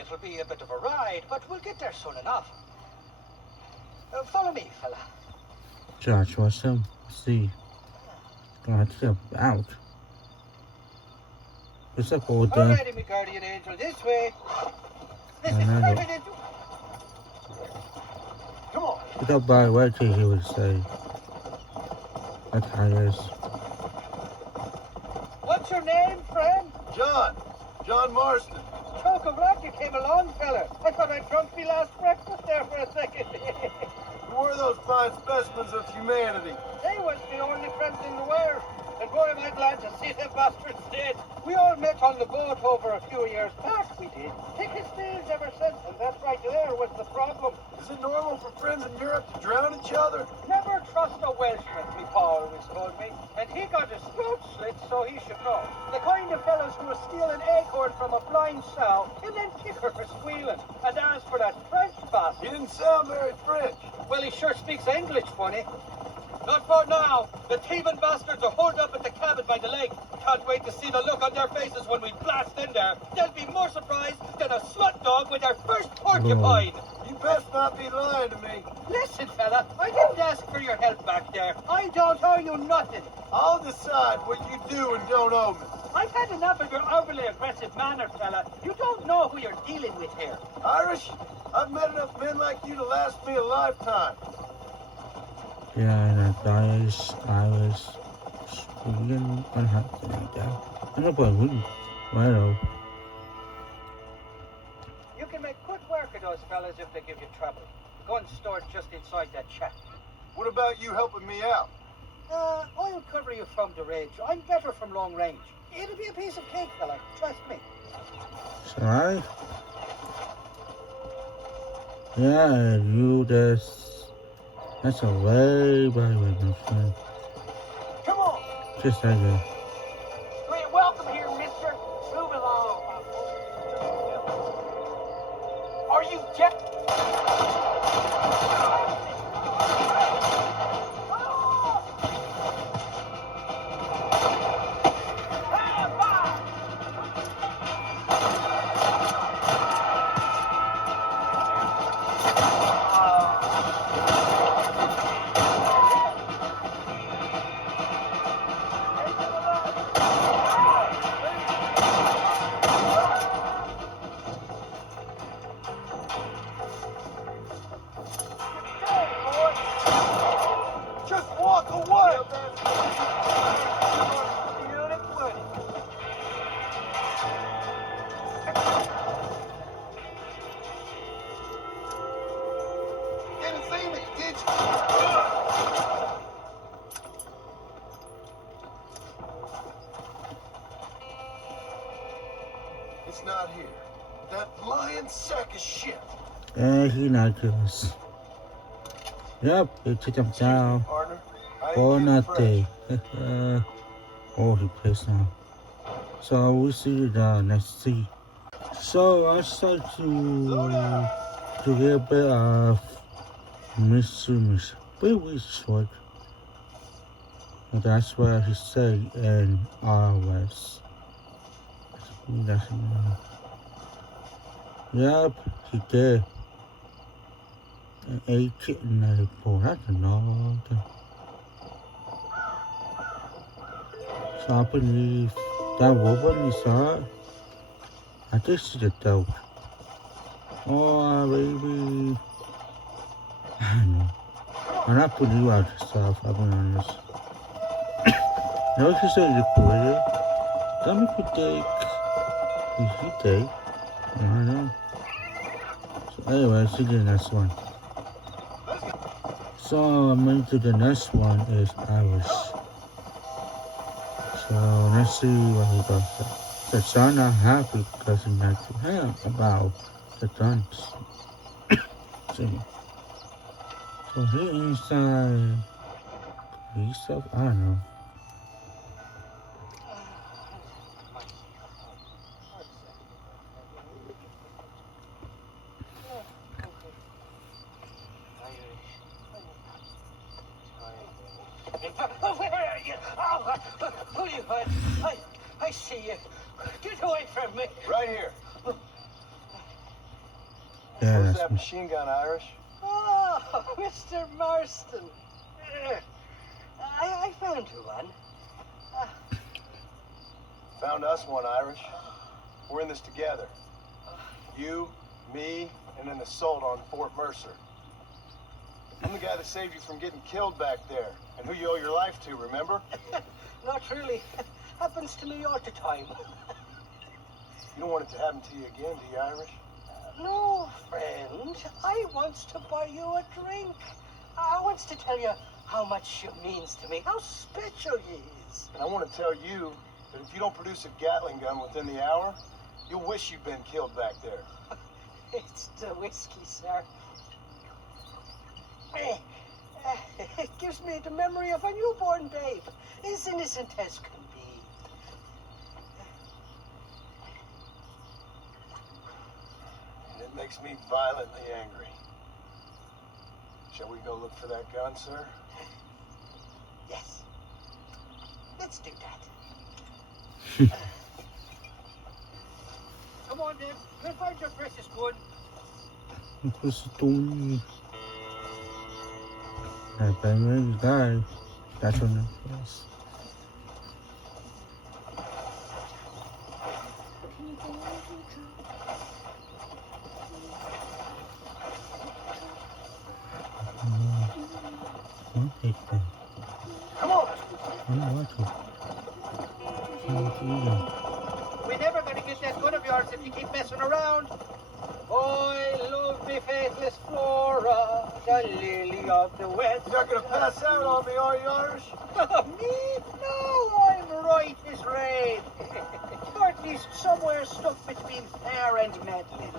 It'll be a bit of a ride, but we'll get there soon enough. Follow me, fella. Josh, what's him? See. Gonna have to step out. What's up, old All Dan? righty, me guardian angel, this way. Listen, I know. private into... Come on. Pick up by what he would say. That's how it is. What's your name, friend? John Marston. Choke of luck, you came along, fella. I thought I'd drunk me last breakfast there for a second. Who were those fine specimens of humanity? They was the only friends in the world. And boy, am I glad to see them bastards dead. We all met on the boat over a few years back, we did. Thick as thieves ever since, and that right there was the problem. Is it normal for friends in Europe to drown each other? Never trust a Welshman, me pa always told me. And he got his throat slit, so he should know. The kind of fellows who will steal an acorn from a blind sow and then kick her for squealing. And as for that French He bastard, didn't sound very French. well, he sure speaks English funny. Not for now. The thieving bastards are holed up at the cabin by the lake. Can't wait to see the look on their faces when we blast in there. They'll be more surprised than a slut dog with their first porcupine. You best not be lying to me. Listen, fella, I didn't ask for your help back there. I don't owe you nothing. I'll decide what you do and don't owe me. I've had enough of your overly aggressive manner, fella. You don't know who you're dealing with here. Irish, I've met enough men like you to last me a lifetime. Yeah, and I was speaking on how to like that. I'm not going to well, You can make quick work of those fellas if they give you trouble. The gun's stored just inside that shack. What about you helping me out? I'll cover you from the range. I'm better from long range. It'll be a piece of cake, fella. Trust me. sorry. Yeah, you just. That's a way, my friend. Come on. Just like that. Well, welcome here, mister. Move along. Are you It's not here. That lying sack of shit. He not us. Yep, he took him down. Partner, I ain't For getting nothing. fresh. Oh, he pissed now. So we see you down next see. So I start to get a bit of mystery, but we short. And that's what he said in RS. Yep, he did. And a kitten boy, I don't know. So I believe that woman is I just see the dog. Oh, baby. I don't know. I'm not putting you out yourself, I'll be honest. No, she said you put it. Don't make me take. If you take. I don't know. So anyway, see the next one. So I'm into the next one is Irish. So let's see what he does. The son not happy because he not to him about the guns. See. So he inside police stuff? I don't know. Where are you? Oh, who are you? I see you. Get away from me. Right here. Yeah, Where's that's that me. machine gun, Irish? Oh, Mr. Marston. I found you one. Found us one, Irish. We're in this together. You, me, and an assault on Fort Mercer. I'm the guy that saved you from getting killed back there, and who you owe your life to, remember? Not really. Happens to me all the time. You don't want it to happen to you again, do you, Irish? No, friend. I wants to buy you a drink. I wants to tell you how much you means to me, how special you is. And I want to tell you that if you don't produce a Gatling gun within the hour, you'll wish you'd been killed back there. It's the whiskey, sir. It gives me the memory of a newborn babe, as innocent as can be. And it makes me violently angry. Shall we go look for that gun, sir? Yes. Let's do that. Come on, then. We'll find your precious gun. What's the story? I bang you guys. That's on the first. I'll take that. Come on. I'm watching. We're never going to get that gun of yours if you keep messing around. I love me faithless Flora, the lily of the west. You're not gonna pass out on me, are you, Irish? Me? No, I'm right as rain. Or at least somewhere stuck between fair and meddling.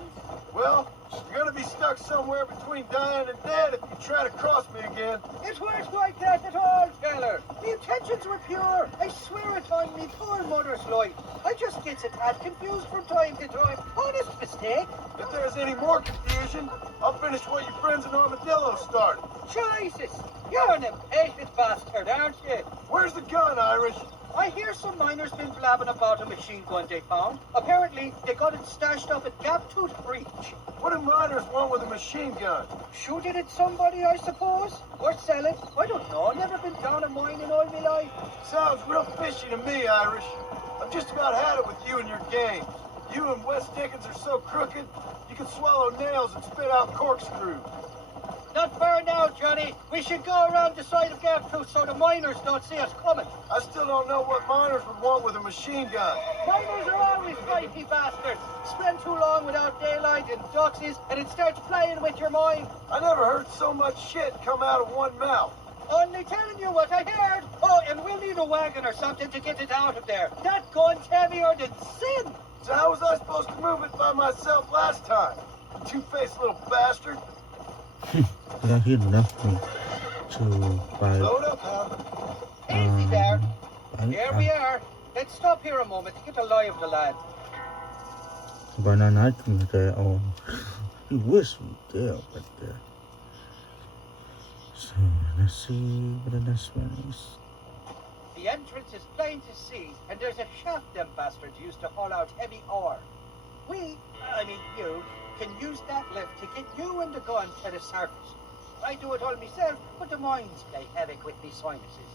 Well, you're gonna be stuck somewhere between dying and dead if you try to cross me again. It weren't like that at all, feller. The intentions were pure. I swear it on me poor mother's life. I just gets a tad confused from time to time. Honest mistake. If there's any more confusion, I'll finish what your friends in Armadillo started. Jesus, you're an impatient bastard, aren't you? Where's the gun, Irish? I hear some miners been blabbing about a machine gun they found. Apparently, they got it stashed up at Gap Tooth Breach. What do miners want with a machine gun? Shoot it at somebody, I suppose? Or sell it? I don't know. Never been down a mine in all my life. Sounds real fishy to me, Irish. I've just about had it with you and your game. You and Wes Dickens are so crooked, you can swallow nails and spit out corkscrews. Not far now, Johnny. We should go around the side of Gertrude so the miners don't see us coming. I still don't know what miners would want with a machine gun. Miners are always flighty bastards. Spend too long without daylight and doxies, and it starts playing with your mind. I never heard so much shit come out of one mouth. Only telling you what I heard. Oh, and we'll need a wagon or something to get it out of there. That gun's heavier than sin. So how was I supposed to move it by myself last time? You two-faced little bastard. Yeah, he left me to buy. Load up, pal. Easy there. buy Here we are. Let's stop here a moment to get a lie of the land. Banana ice there. Oh, he wish we did, but there. So let's see what the next one is. The entrance is plain to see, and there's a shaft them bastards used to haul out heavy ore. You, can use that lift to get you and the gun to the surface. I do it all myself, but the mines play havoc with me sinuses.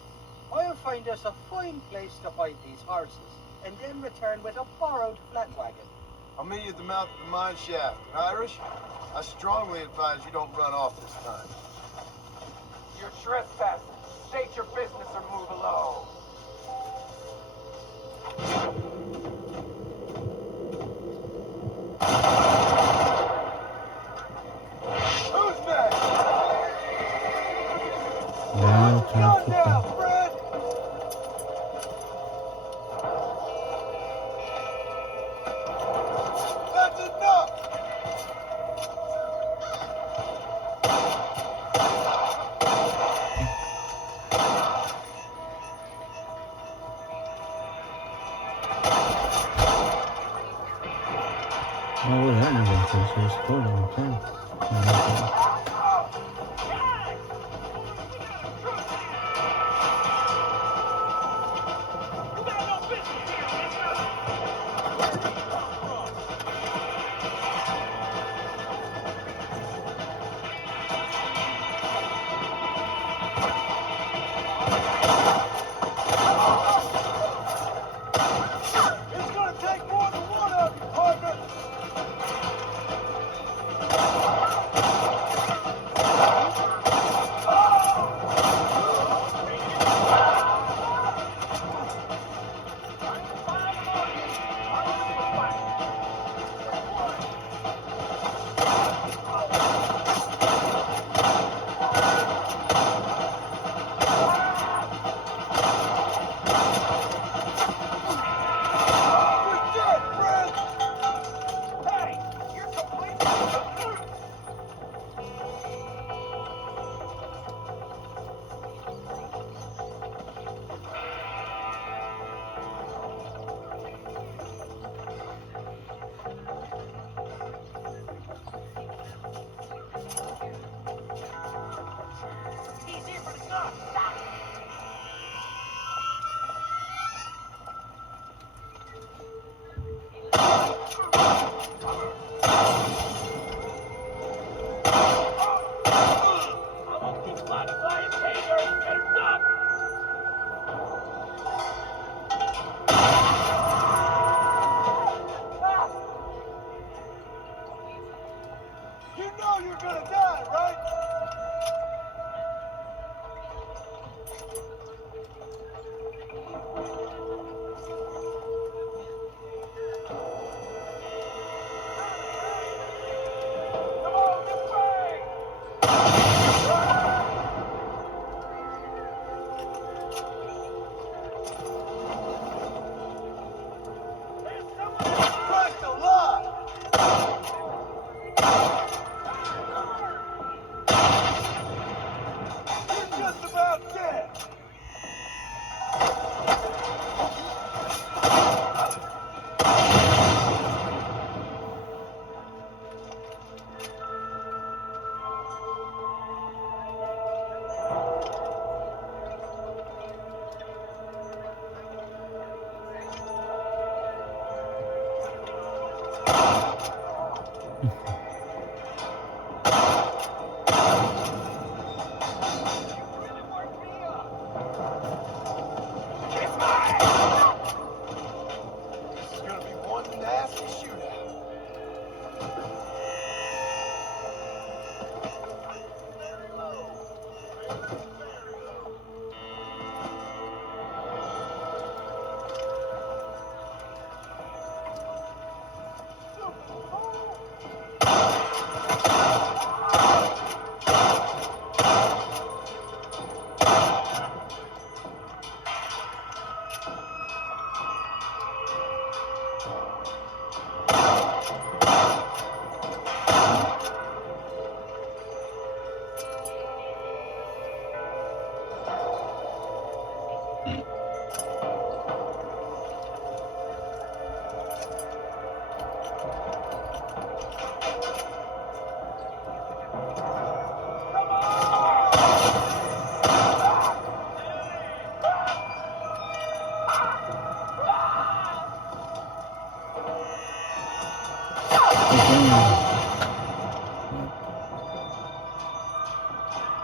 I'll find us a fine place to hide these horses, and then return with a borrowed flat wagon. I'll meet you at the mouth of the mine shaft. Irish, I strongly advise you don't run off this time. You're trespassing. State your business or move along. Who's next? Now, Calm down, Fred. That's enough. oh, wait, I never finished this story on time. It's gonna take more than one of you, partner.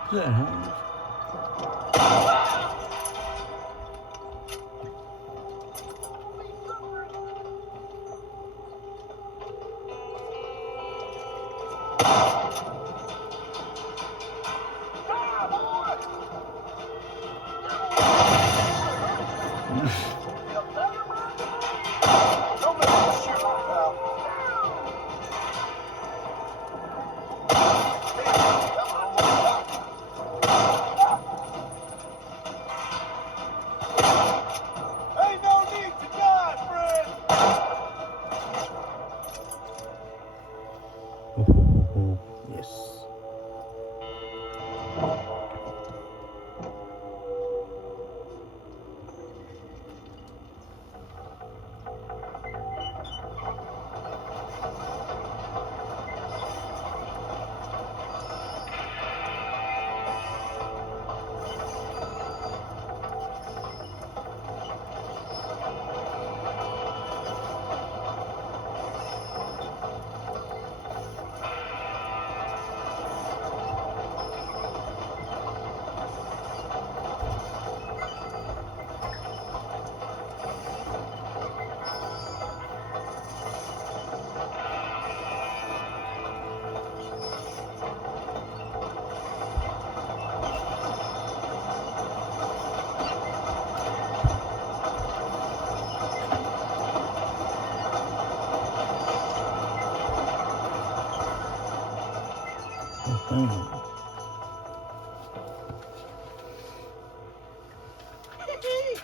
Yeah. Ain't no need to die, friend. Oh, yes.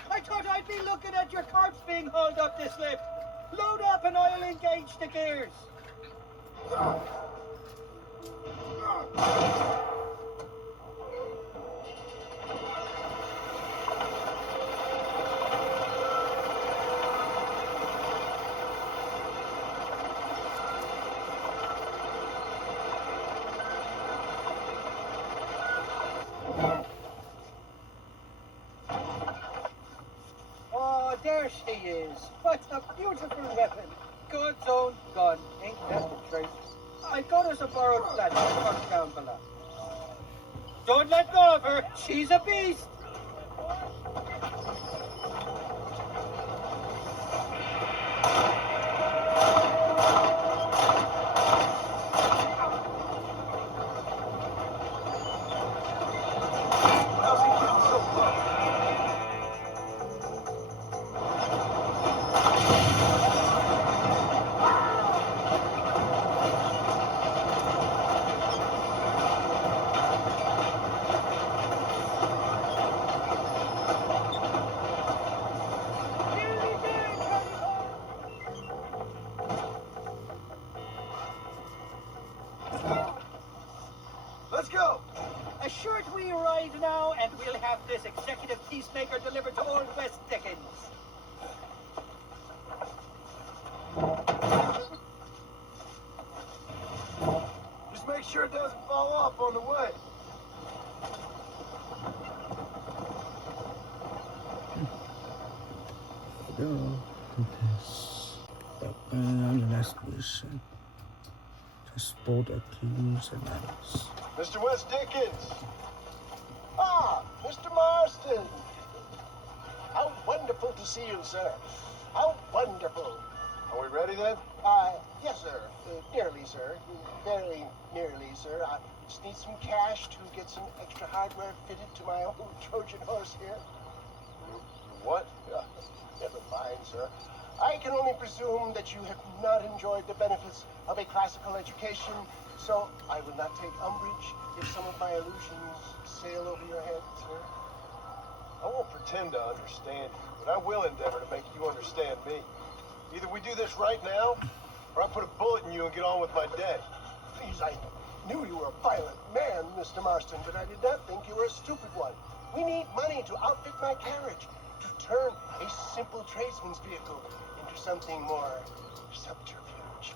I thought I'd be looking at your corpse being hauled up this lift. Load up and I'll engage the gears. Oh, there she is. What a beautiful weapon. God's own gun. Ain't that the truth? I got us a borrowed flat tucked down below. Don't let go of her. She's a beast. Let's go. A short wee ride now, and we'll have this executive peacemaker delivered to Old West Dickens. Just make sure it doesn't fall off on the way. Go. This. On the last mission. Just bold accused and others. Mr. West Dickens. Ah, Mr. Marston. How wonderful to see you, sir. How wonderful. Are we ready then? Yes, sir. Nearly, sir. Very nearly, sir. Just need some cash to get some extra hardware fitted to my old Trojan horse here. What? Never mind, sir. I can only presume that you have not enjoyed the benefits of a classical education, so I will not take umbrage if some of my allusions sail over your head, sir. I won't pretend to understand you, but I will endeavor to make you understand me. Either we do this right now, or I put a bullet in you and get on with my day. Please, I knew you were a violent man, Mr. Marston, but I did not think you were a stupid one. We need money to outfit my carriage, to turn a simple tradesman's vehicle into something more subterfuge.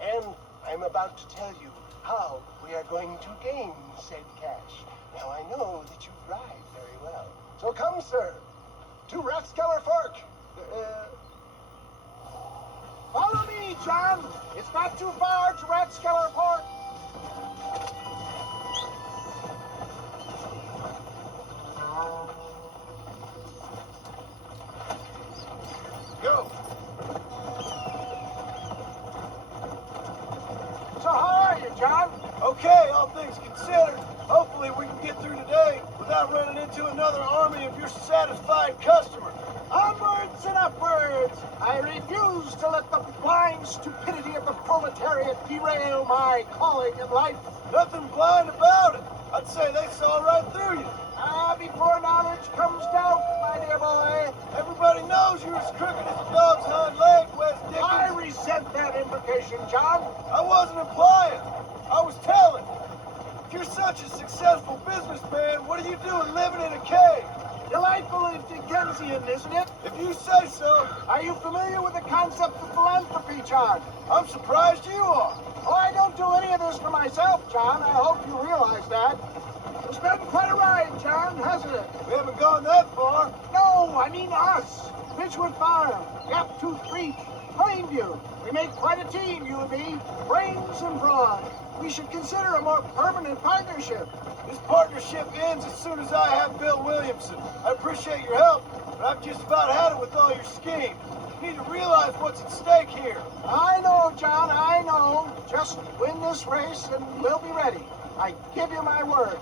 And I'm about to tell you how we are going to gain said cash. Now, I know that you ride very well. So come, sir, to Rathskeller Fork. Follow me, John. It's not too far to Rathskeller Park. Go! So how are you, John? Okay, all things considered. Hopefully we can get through today without running into another army of your satisfied customers. Onwards and upwards. I refuse to let the blind stupidity of the proletariat derail my calling in life. Nothing blind about it. I'd say they saw right through you. Before knowledge comes doubt, my dear boy. Everybody knows you're as crooked as a dog's hind leg, Wes Dickens. I resent that implication, John. I wasn't implying. I was telling. If you're such a successful businessman, what are you doing living in a cave? Delightful Dickensian, isn't it? If you say so. Are you familiar with the concept of philanthropy, John? I'm surprised you are. Oh, I don't do any of this for myself, John. I hope you realize that. It's been quite a ride, John, hasn't it? We haven't gone that far. No, I mean us. Ridgewood Farm, Gaptooth Creek, Plainview. We make quite a team, you and me. Brains and brawn. We should consider a more permanent partnership. This partnership ends as soon as I have Bill Williamson. I appreciate your help, but I've just about had it with all your schemes. You need to realize what's at stake here. I know, John, I know. Just win this race and we'll be ready. I give you my word.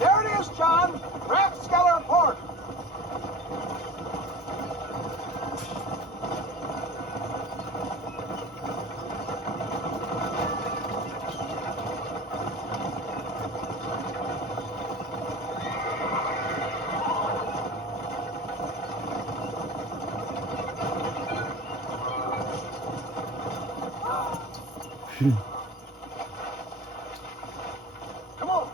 There it is, John. Rathskeller Port. Come on.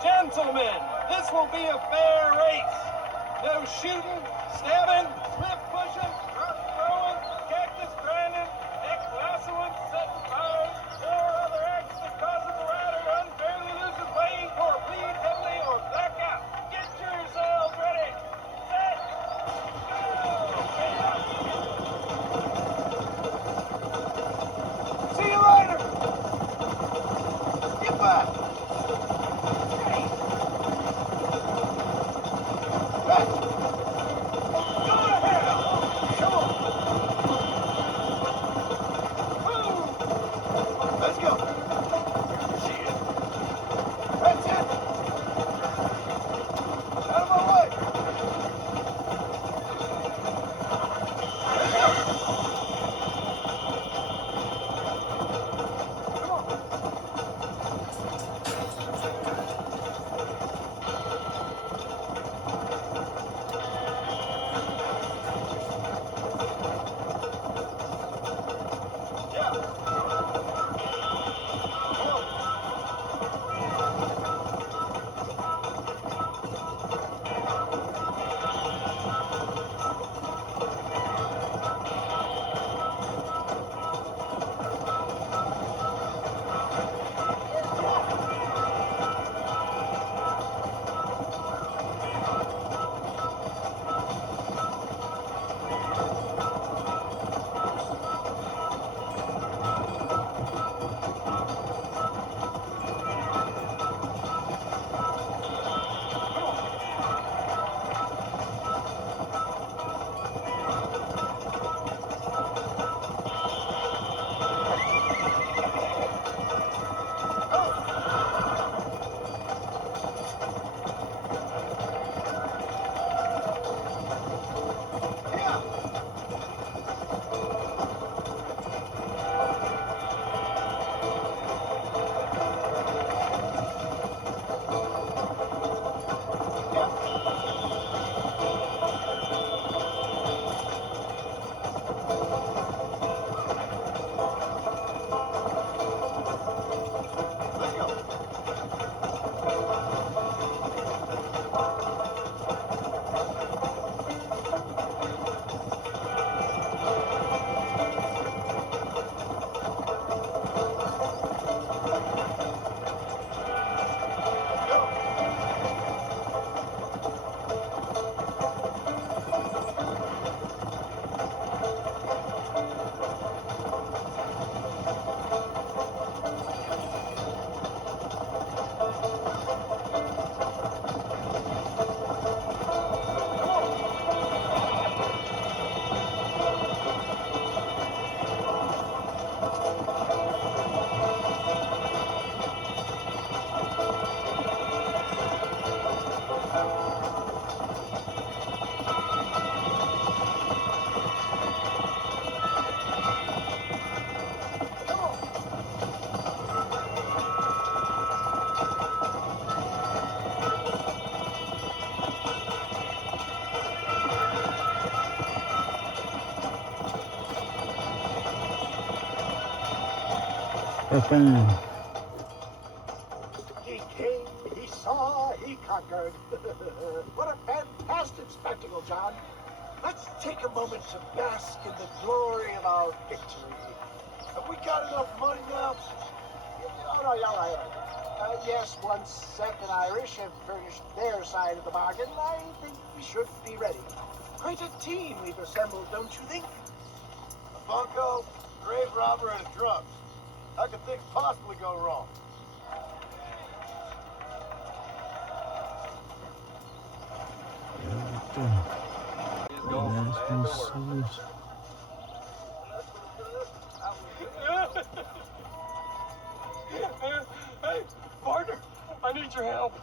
Gentlemen, this will be a fair race. No shooting, stabbing, cliff pushing, rock throwing, cactus grinding, neck lassoing, setting fires, or other acts that causes the rider to unfairly lose his way or bleed heavily or black out. Get yourselves ready. Set. Go. See you later. Get back. Go to hell! Bam. He came, he saw, he conquered. What a fantastic spectacle, John. Let's take a moment to bask in the glory of our victory. Have we got enough money now? Oh, no, all right. Yes, once Seth and Irish have furnished their side of the bargain, I think we should be ready. Quite a team we've assembled, don't you think? A bunco, grave robber, and a drunk. How could things possibly go wrong? Hey, partner, I need your help.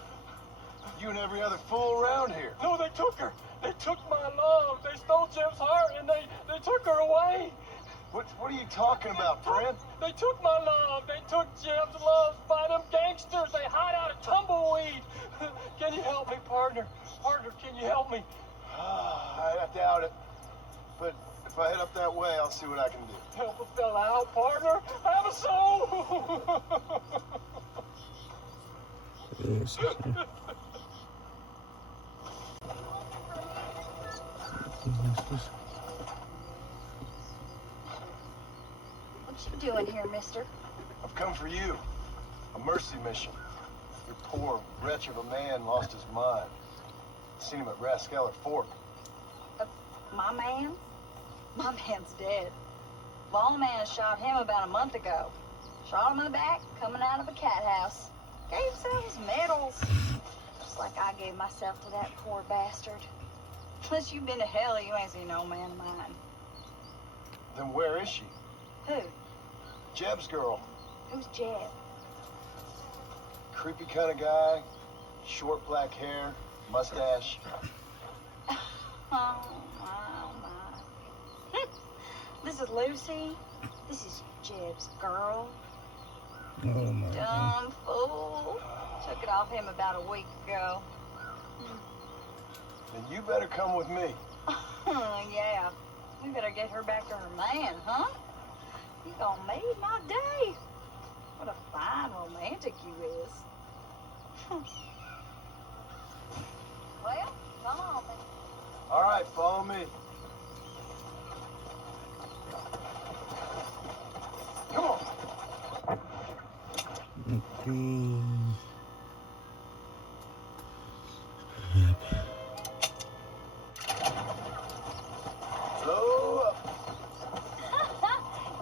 You and every other fool around here. No, they took her. They took my love. They stole Jim's heart and they took her away. What are you talking about, friend? They took my love. They took Jim's love by them gangsters. They hide out of tumbleweed. Can you help me, partner? Partner, can you help me? I doubt it. But if I head up that way, I'll see what I can do. Help a fella out, partner. Have a soul. Yes. What you doing here, mister? I've come for you. A mercy mission. Your poor wretch of a man lost his mind. Seen him at Rascaller Fork. My man? My man's dead. Lawman shot him about a month ago. Shot him in the back, coming out of a cat house. Gave himself medals. Just like I gave myself to that poor bastard. Unless you've been to hell, you ain't seen no man of mine. Then where is she? Who? Jeb's girl. Who's Jeb? Creepy kind of guy. Short black hair. Mustache. Oh, my. This is Lucy. This is Jeb's girl. Oh my God. Dumb fool. Took it off him about a week ago. Then you better come with me. Yeah. We better get her back to her man, huh? You gonna made my day. What a fine romantic you is. Well, come on then. All right, follow me. Come on. Okay. Yep. Slow up.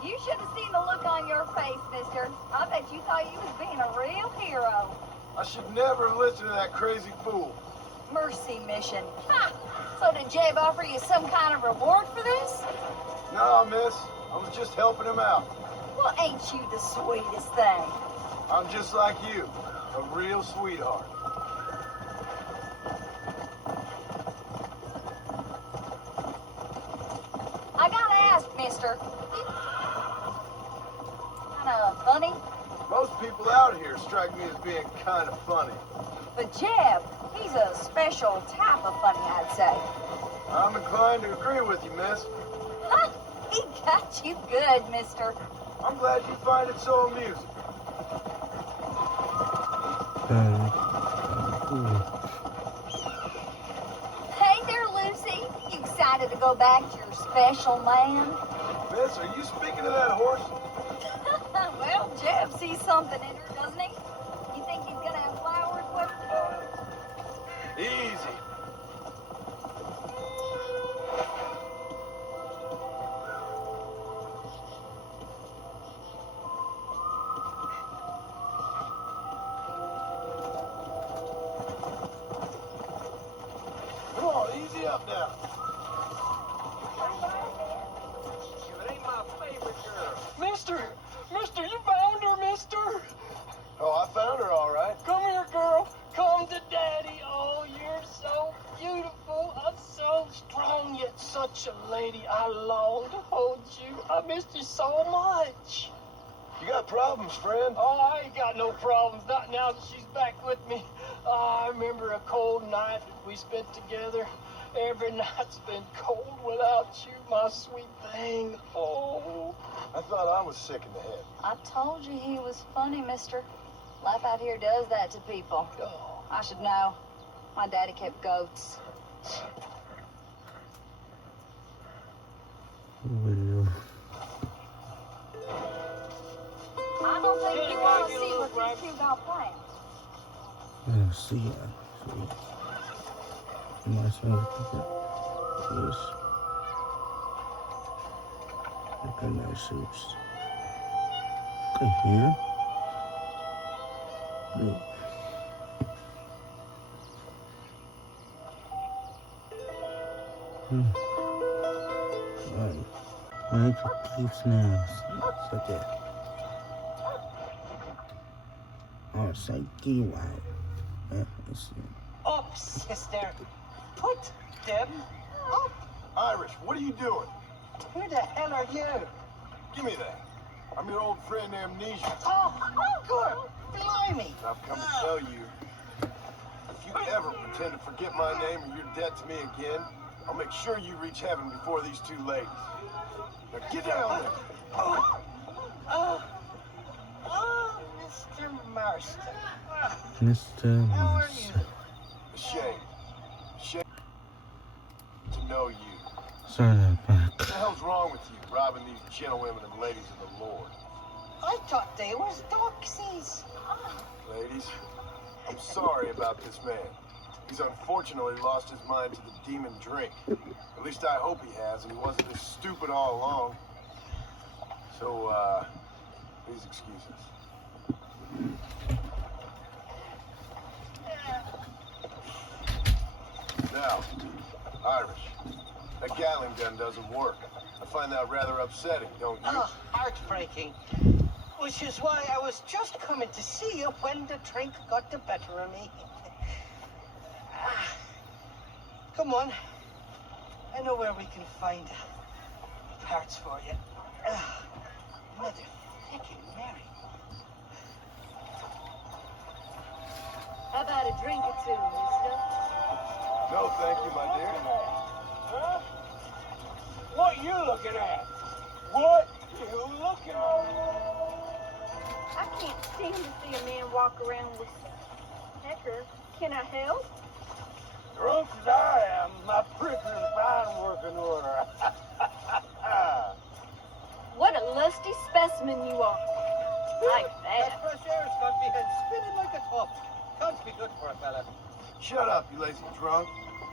You should have seen the look on your face, mister. I bet you thought you was being a real hero. I should never have listened to that crazy fool. Mercy mission. Ha! So did Jeb offer you some kind of reward for this? No, miss. I was just helping him out. Well, ain't you the sweetest thing? I'm just like you. A real sweetheart. I gotta ask, mister. Kinda funny? Most people out here strike me as being kind of funny. But Jeb, he's a special type of funny, I'd say. I'm inclined to agree with you, miss. Ha! He got you good, mister. I'm glad you find it so amusing. Hey there, Lucy. You excited to go back to your special man? Miss, are you speaking of that horse? Well, Jeb sees something in her, doesn't he? You think he's gonna have flowers with her? Easy. Come on, easy up now. It ain't my favorite girl. Mister, you found her, mister. Oh, I found her all right. Come here, girl. Come to daddy. Oh, you're so beautiful. I'm so strong, yet such a lady. I long to hold you. I missed you so much. You got problems, friend? Oh, I ain't got no problems. Not now that she's back with me. Oh, I remember a cold night that we spent together. Every night's been cold without you, my sweet thing. Oh. I thought I was sick in the head. I told you he was funny, mister. Life out here does that to people. Oh. I should know. My daddy kept goats. Well, I don't think you want to see what these two got planned. let's see. Nice one. Yes. Okay, nice shoes. Okay, here. Yeah. Right. Make your teeth nails. It's like that. Oh, psyche, wow. Let's see. Up, sister. Put them up. Irish, what are you doing? Who the hell are you? Give me that. I'm your old friend Amnesia. Oh, good. Blimey. I've come to tell you, if you ever pretend to forget my name or your debt to me again, I'll make sure you reach heaven before these two ladies. Now get down there. Oh, Mr. Marston. Mr. How are Marston. you? Ashamed to know you. Sorry about What the hell's wrong with you, robbing these gentlewomen and ladies of the Lord? I thought they was doxies. Ladies, I'm sorry about this man. He's unfortunately lost his mind to the demon drink. At least I hope he has, and he wasn't this stupid all along. So, please excuse us. Now, Irish, that Gatling gun doesn't work. I find that rather upsetting, don't you? Oh, heartbreaking. Which is why I was just coming to see you when the drink got the better of me. Come on. I know where we can find parts for you. Mother fucking Mary. How about a drink or two, mister? No, thank you, my dear. Huh? What you looking at? What you looking at? I can't stand to see a man walk around with Hecker. Can I help? Drunk as I am, my pricker is fine working order. What a lusty specimen you are. Like That that. fresh air's got me head spinning like a top. Can't be good for a fella. Shut up, you lazy drunk,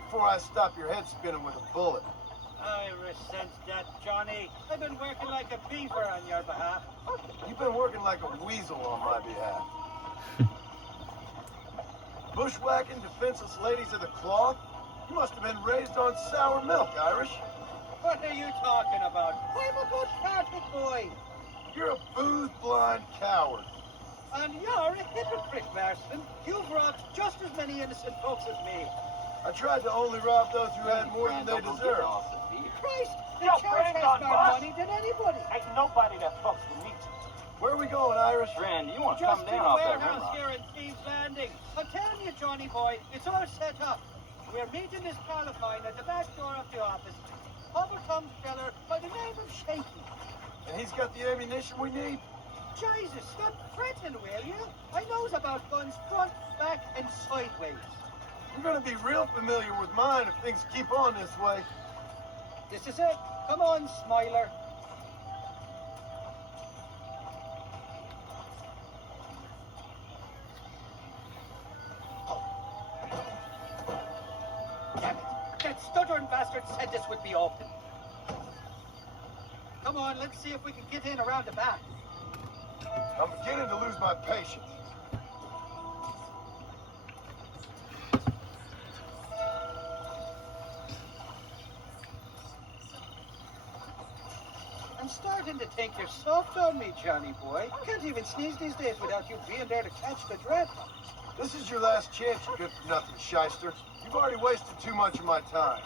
before I stop your head spinning with a bullet. I resent that, Johnny. I've been working like a beaver on your behalf. You've been working like a weasel on my behalf. Bushwhacking defenseless ladies of the cloth? You must have been raised on sour milk, Irish. What are you talking about? I'm a good Catholic boy. You're a booze-blind coward. And you're a hypocrite, Marston. You've robbed just as many innocent folks as me. I tried to only rob those who had more than they deserved. Christ, the Your church friend has gone more bust. money than anybody. Ain't nobody that fucks with me. Where are we going, Irish? Randy, you want to Just come to down the off that warehouse rimrock? here in Steve's Landing. I'm telling you, Johnny boy, it's all set up. We're meeting this pal of mine at the back door of the office. Hubble-tongue feller by the name of Shaky. And he's got the ammunition we need? Jesus, stop fretting, will you? I knows about guns front, back, and sideways. You're gonna be real familiar with mine if things keep on this way. This is it. Come on, Smiler. Damn it. That stuttering bastard said this would be open. Come on, let's see if we can get in around the back. I'm beginning to lose my patience. I'm starting to think you're soft on me, Johnny boy. I can't even sneeze these days without you being there to catch the dread. This is your last chance, you good-for-nothing shyster. You've already wasted too much of my time.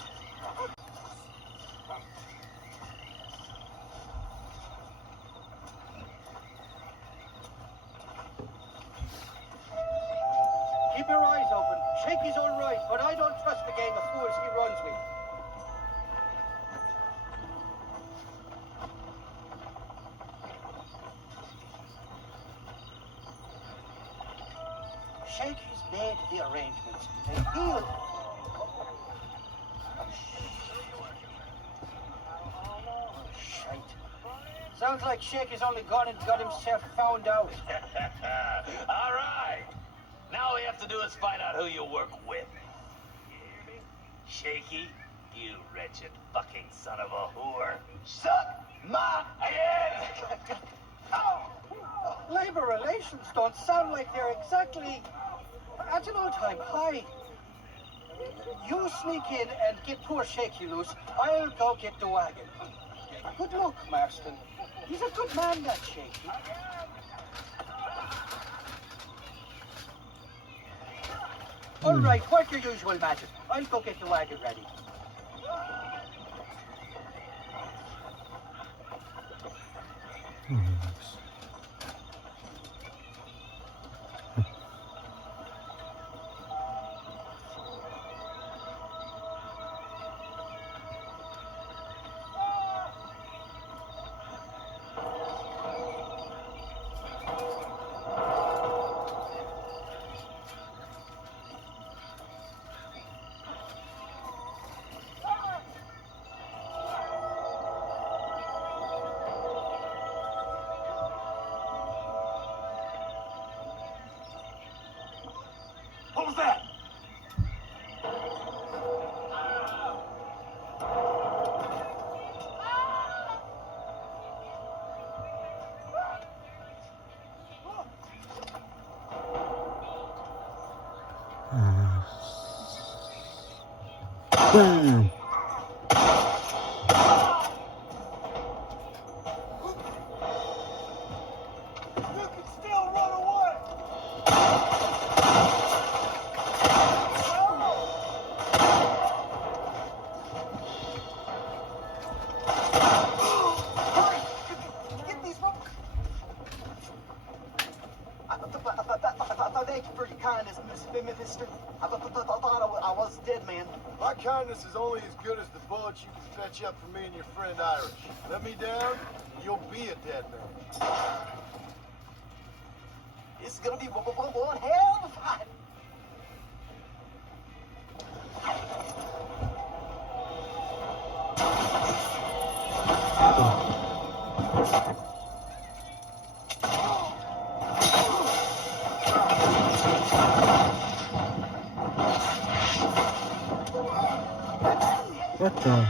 Keep your eyes open. Shaky's all right, but I don't trust the gang of fools he runs with. Shaky's made the arrangements, and he'll... Shite. Sounds like Shaky's only gone and got himself found out. All right. Now all we have to do is find out who you work with. You hear me? Shaky, you wretched fucking son of a whore. Suck my head! Oh! Labor relations don't sound like they're exactly at an all-time high. You sneak in and get poor Shaky loose. I'll go get the wagon. Good luck, Marston. He's a good man, that Shaky. All right, work your usual magic. I'll go get the wagon ready. What was that? Bam! You can still run away! Hurry! Get these ropes! Thank you for your kindness, Mister. I thought I was dead, man. My kindness is only as good as the bullets you can fetch up for me and your friend Irish. Let me down, and you'll be a dead man. This is gonna be one hell of a fight. What the?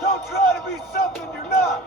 Don't try to be something you're not!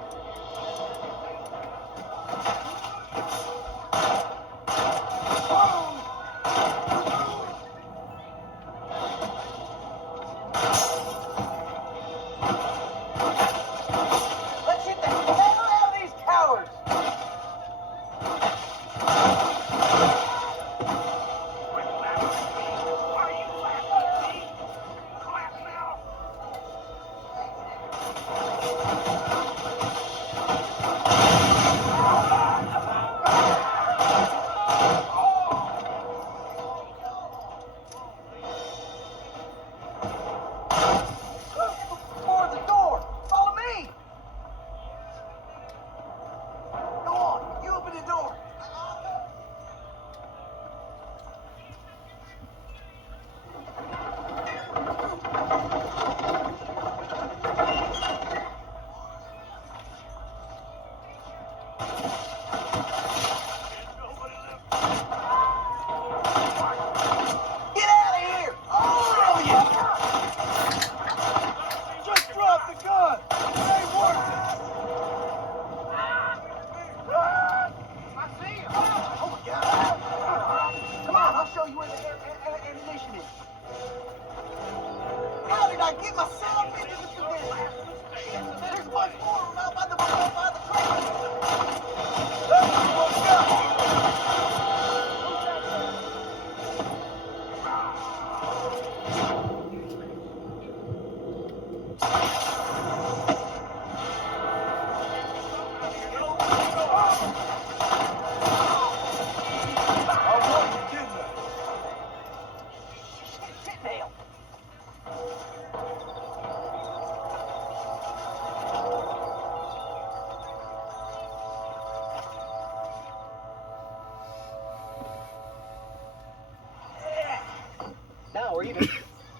or even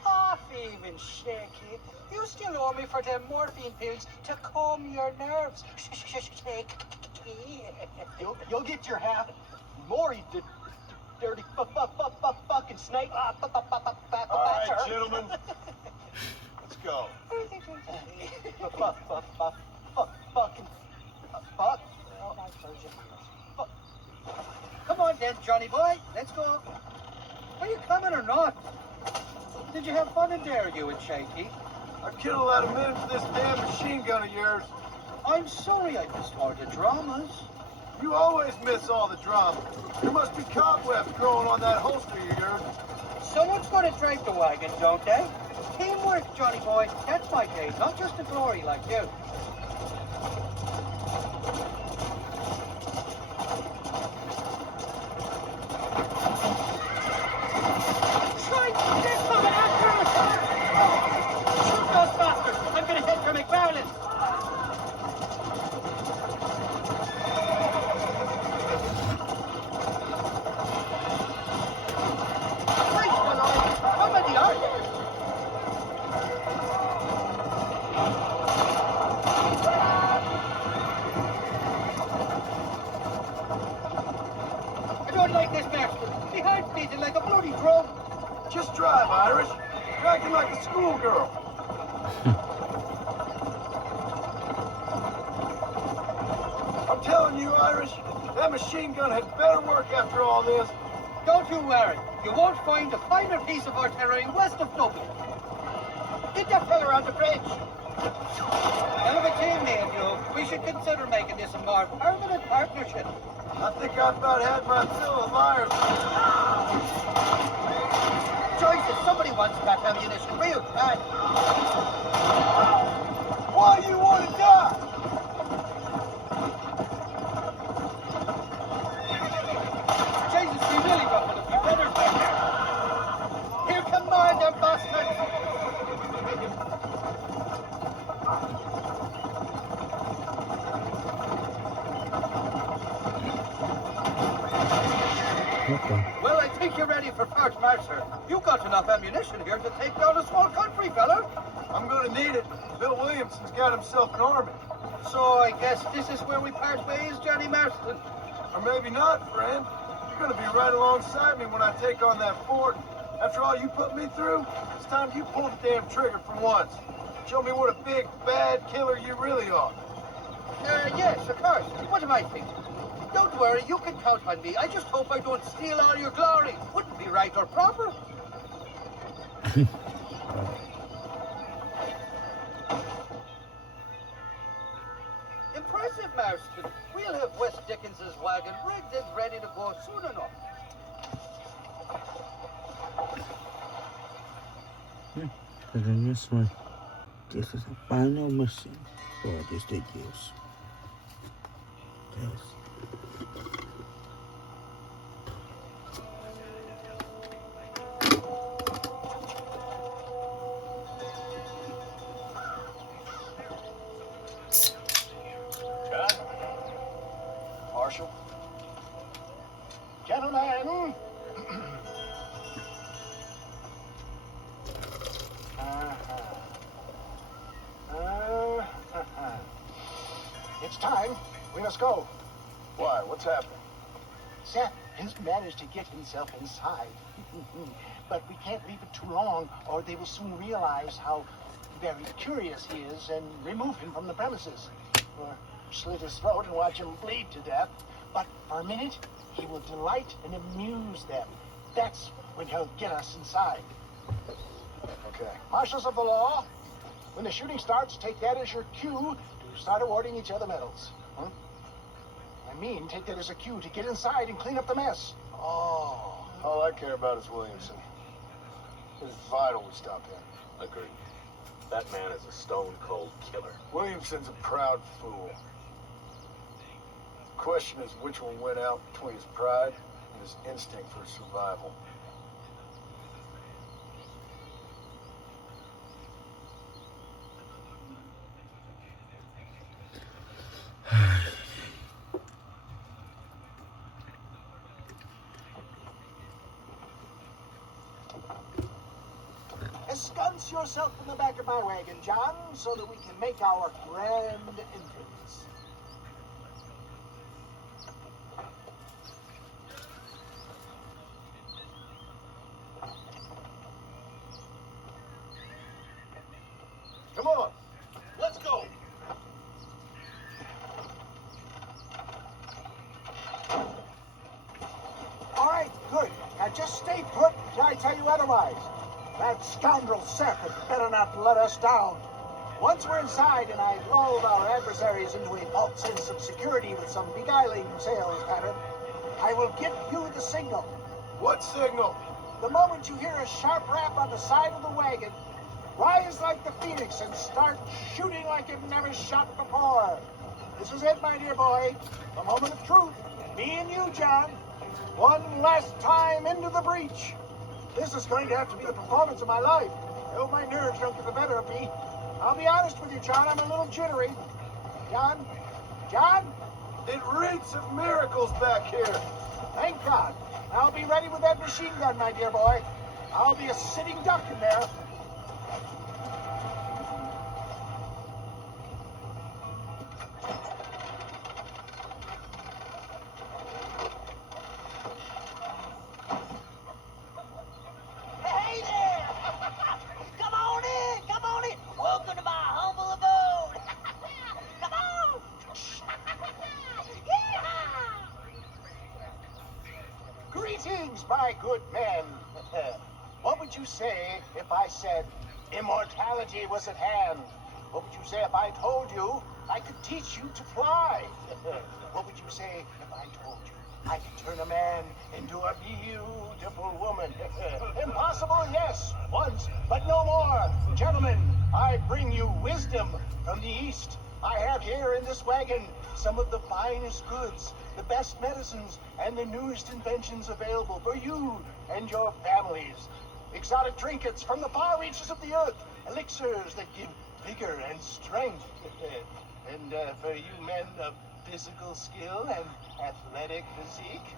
half even shaky, you still owe me for them morphine pills to calm your nerves. Shaky. You'll get your half. More, you dirty fucking snake. All right, gentlemen. Let's go. Fucking fuck. Come on then, Johnny boy. Let's go. Are you coming or not? Did you have fun in there, you and Shaky? I've killed a lot of men for this damn machine gun of yours. I'm sorry I missed all the dramas. You always miss all the drama. There must be cobwebs growing on that holster of yours. Someone's got to drive the wagon, don't they? Teamwork, Johnny boy. That's my game, not just a glory like you. Strike! They're coming after us! Shoot those bastards! I'm gonna head for McFarland! Christ alive! How many are there? I don't like this, Marston. My heart's beating like a bloody drum. Just drive, Irish. You're acting like a schoolgirl. I'm telling you, Irish, that machine gun had better work after all this. Don't you worry. You won't find a finer piece of artillery west of Dublin. Get that fella on the bridge. Hell of a team, me and you. We should consider making this a more permanent partnership. I think I've about had my fill of liars. Choices. Somebody wants that ammunition real bad. Why do you want to die? Jesus, we really ruffled a few feathers back there. Here come on, them bastards. Okay. Well, I think you're ready for Part Marcher. You've got enough ammunition here to take down a small country, fella. I'm going to need it. Bill Williamson's got himself an army. So I guess this is where we part ways, Johnny Marston. Or maybe not, friend. You're going to be right alongside me when I take on that fort. After all you put me through, it's time you pull the damn trigger for once. Show me what a big, bad killer you really are. Yes, of course. What am I thinking? Don't worry, you can count on me. I just hope I don't steal all your glory. Wouldn't be right or proper. Impressive, Marston. We'll have West Dickens's wagon rigged and ready to go soon enough. But in this one, this is a final mission for this use. Yes. John? Marshal? Gentlemen! It's time. We must go. Why? What's happening? Seth has managed to get himself inside. But we can't leave it too long, or they will soon realize how very curious he is and remove him from the premises. Or slit his throat and watch him bleed to death. But for a minute, he will delight and amuse them. That's when he'll get us inside. Okay. Marshals of the law, when the shooting starts, take that as your cue to start awarding each other medals. Huh? I mean, take that as a cue to get inside and clean up the mess. Oh. All I care about is Williamson. It's vital we stop him. Agreed. That man is a stone-cold killer. Williamson's a proud fool. The question is which will win out between his pride and his instinct for survival. ensconce yourself in the back of my wagon, John, so that we can make our grand entrance. Come on, let's go. All right, good. Now just stay put till I tell you otherwise. That scoundrel Serpent better not let us down. Once we're inside and I've lulled our adversaries into a false sense of security with some beguiling sales pattern, I will give you the signal. What signal? The moment you hear a sharp rap on the side of the wagon, rise like the phoenix and start shooting like you've never shot before. This is it, my dear boy. The moment of truth. Me and you, John. One last time into the breach. This is going to have to be the performance of my life. I hope my nerves don't get the better of me. I'll be honest with you, John. I'm a little jittery. John? John? It reeks of miracles back here. Thank God. I'll be ready with that machine gun, my dear boy. I'll be a sitting duck in there. Hey there! Come on in! Come on in! Welcome to my humble abode! Come on! Yeehaw! Greetings, my good men. What would you say if I said immortality was at hand? What would you say if I told you I could teach you to fly? What would you say if I told you I could turn a man into a beautiful woman? Impossible, yes, once, but no more. Gentlemen, I bring you wisdom from the East. I have here in this wagon some of the finest goods, the best medicines, and the newest inventions available for you and your families. Exotic trinkets from the far reaches of the earth, elixirs that give vigor and strength. And for you men of physical skill and athletic physique,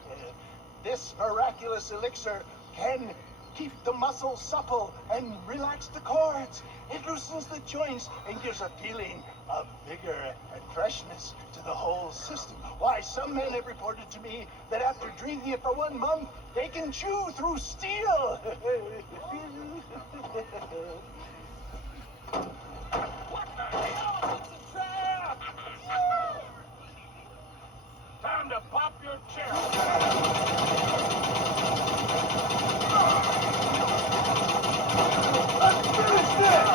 this miraculous elixir can keep the muscles supple and relax the cords. It loosens the joints and gives a feeling of vigor and freshness to the whole system. Why, some men have reported to me that after drinking it for 1 month, they can chew through steel. What the hell? It's a trap! Time to pop your cherry. Let's finish this!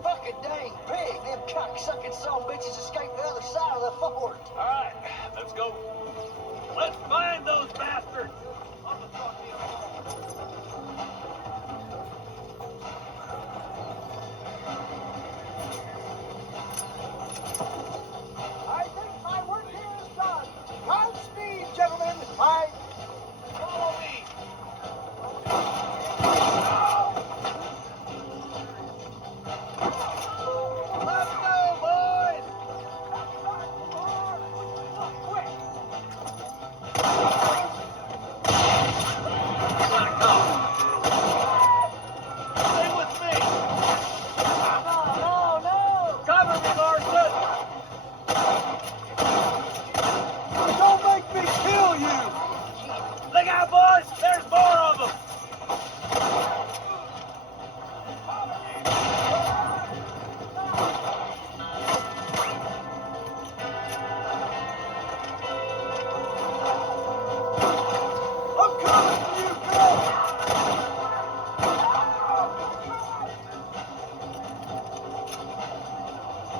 Fucking dang pig! Them cocksucking son bitches escaped the other side of the fort. All right, let's go. Let's find those bastards. I think my work here is done. Godspeed, gentlemen. Follow me. Let's go, boys. Quick.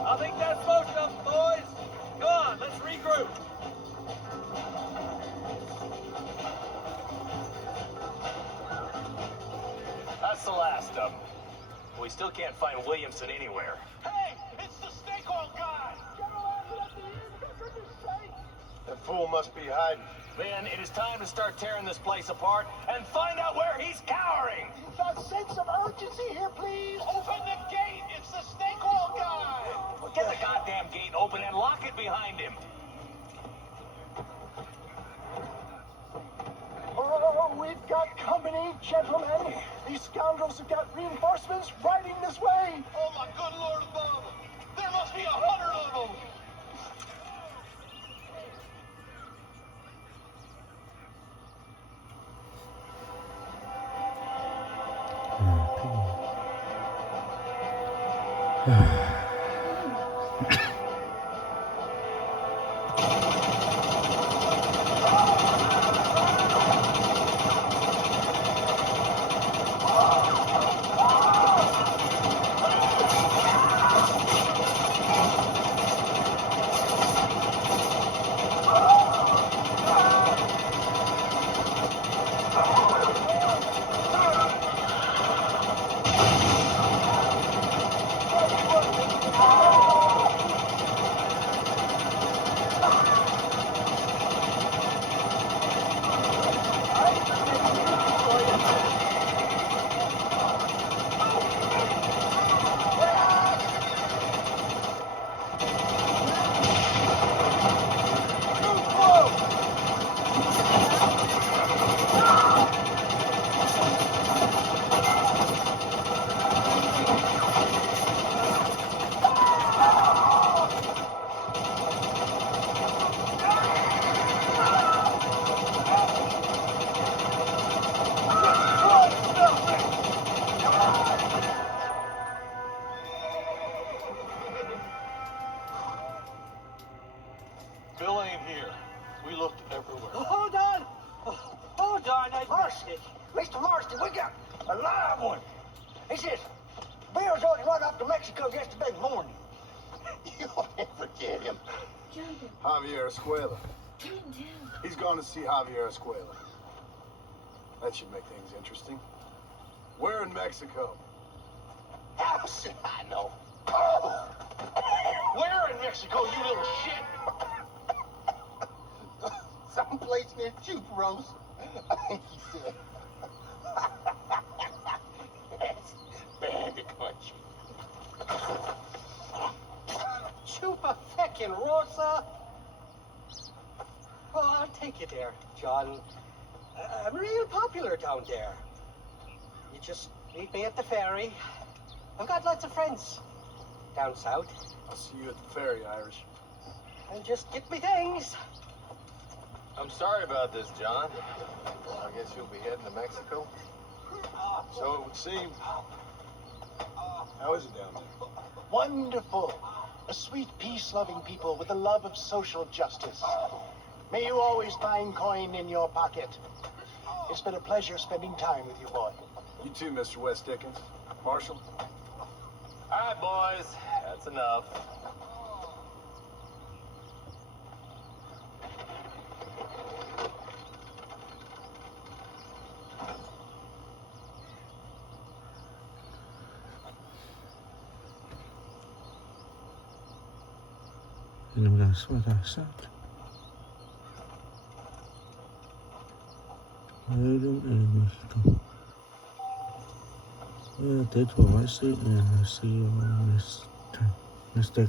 I think that's most of them, boys. Go on, let's regroup. That's the last of them. We still can't find Williamson anywhere. Hey, it's the snake oil guy! That fool must be hiding. Then it is time to start tearing this place apart and find out where he's cowering. A sense of urgency here, please. Open the gate! It's the snake oil guy! Get the goddamn gate open and lock it behind him. Oh, we've got company, gentlemen. These scoundrels have got reinforcements riding this way. Oh my good Lord above! There must be 100 of them! Bill ain't here. We looked everywhere. Hold on! Hold on, I missed it. Mr. Marston, we got a live one. He says, Bill's already run up to Mexico yesterday morning. You'll never get him. Javier Escuela. He's gone to see Javier Escuela. That should make things interesting. We're in Mexico. How should I know? Oh! Where in Mexico, you little shit? Someplace near Chuparos. I think he said. That's bad country. Chupa feckin' Rosa. Oh, I'll take you there, John. I'm real popular down there. You just meet me at the ferry. I've got lots of friends down south. I'll see you at the ferry, Irish. And just get me things. I'm sorry about this, John. I guess you'll be heading to Mexico. So it would seem. How is it down there? Wonderful. A sweet, peace-loving people with a love of social justice. May you always find coin in your pocket. It's been a pleasure spending time with you, boy. You too, Mr. West Dickens. Marshall? All right, boys. That's enough. And that's what I said. Freedom in Mexico. Yeah, that's what I see, and I see you on this time. Mistake.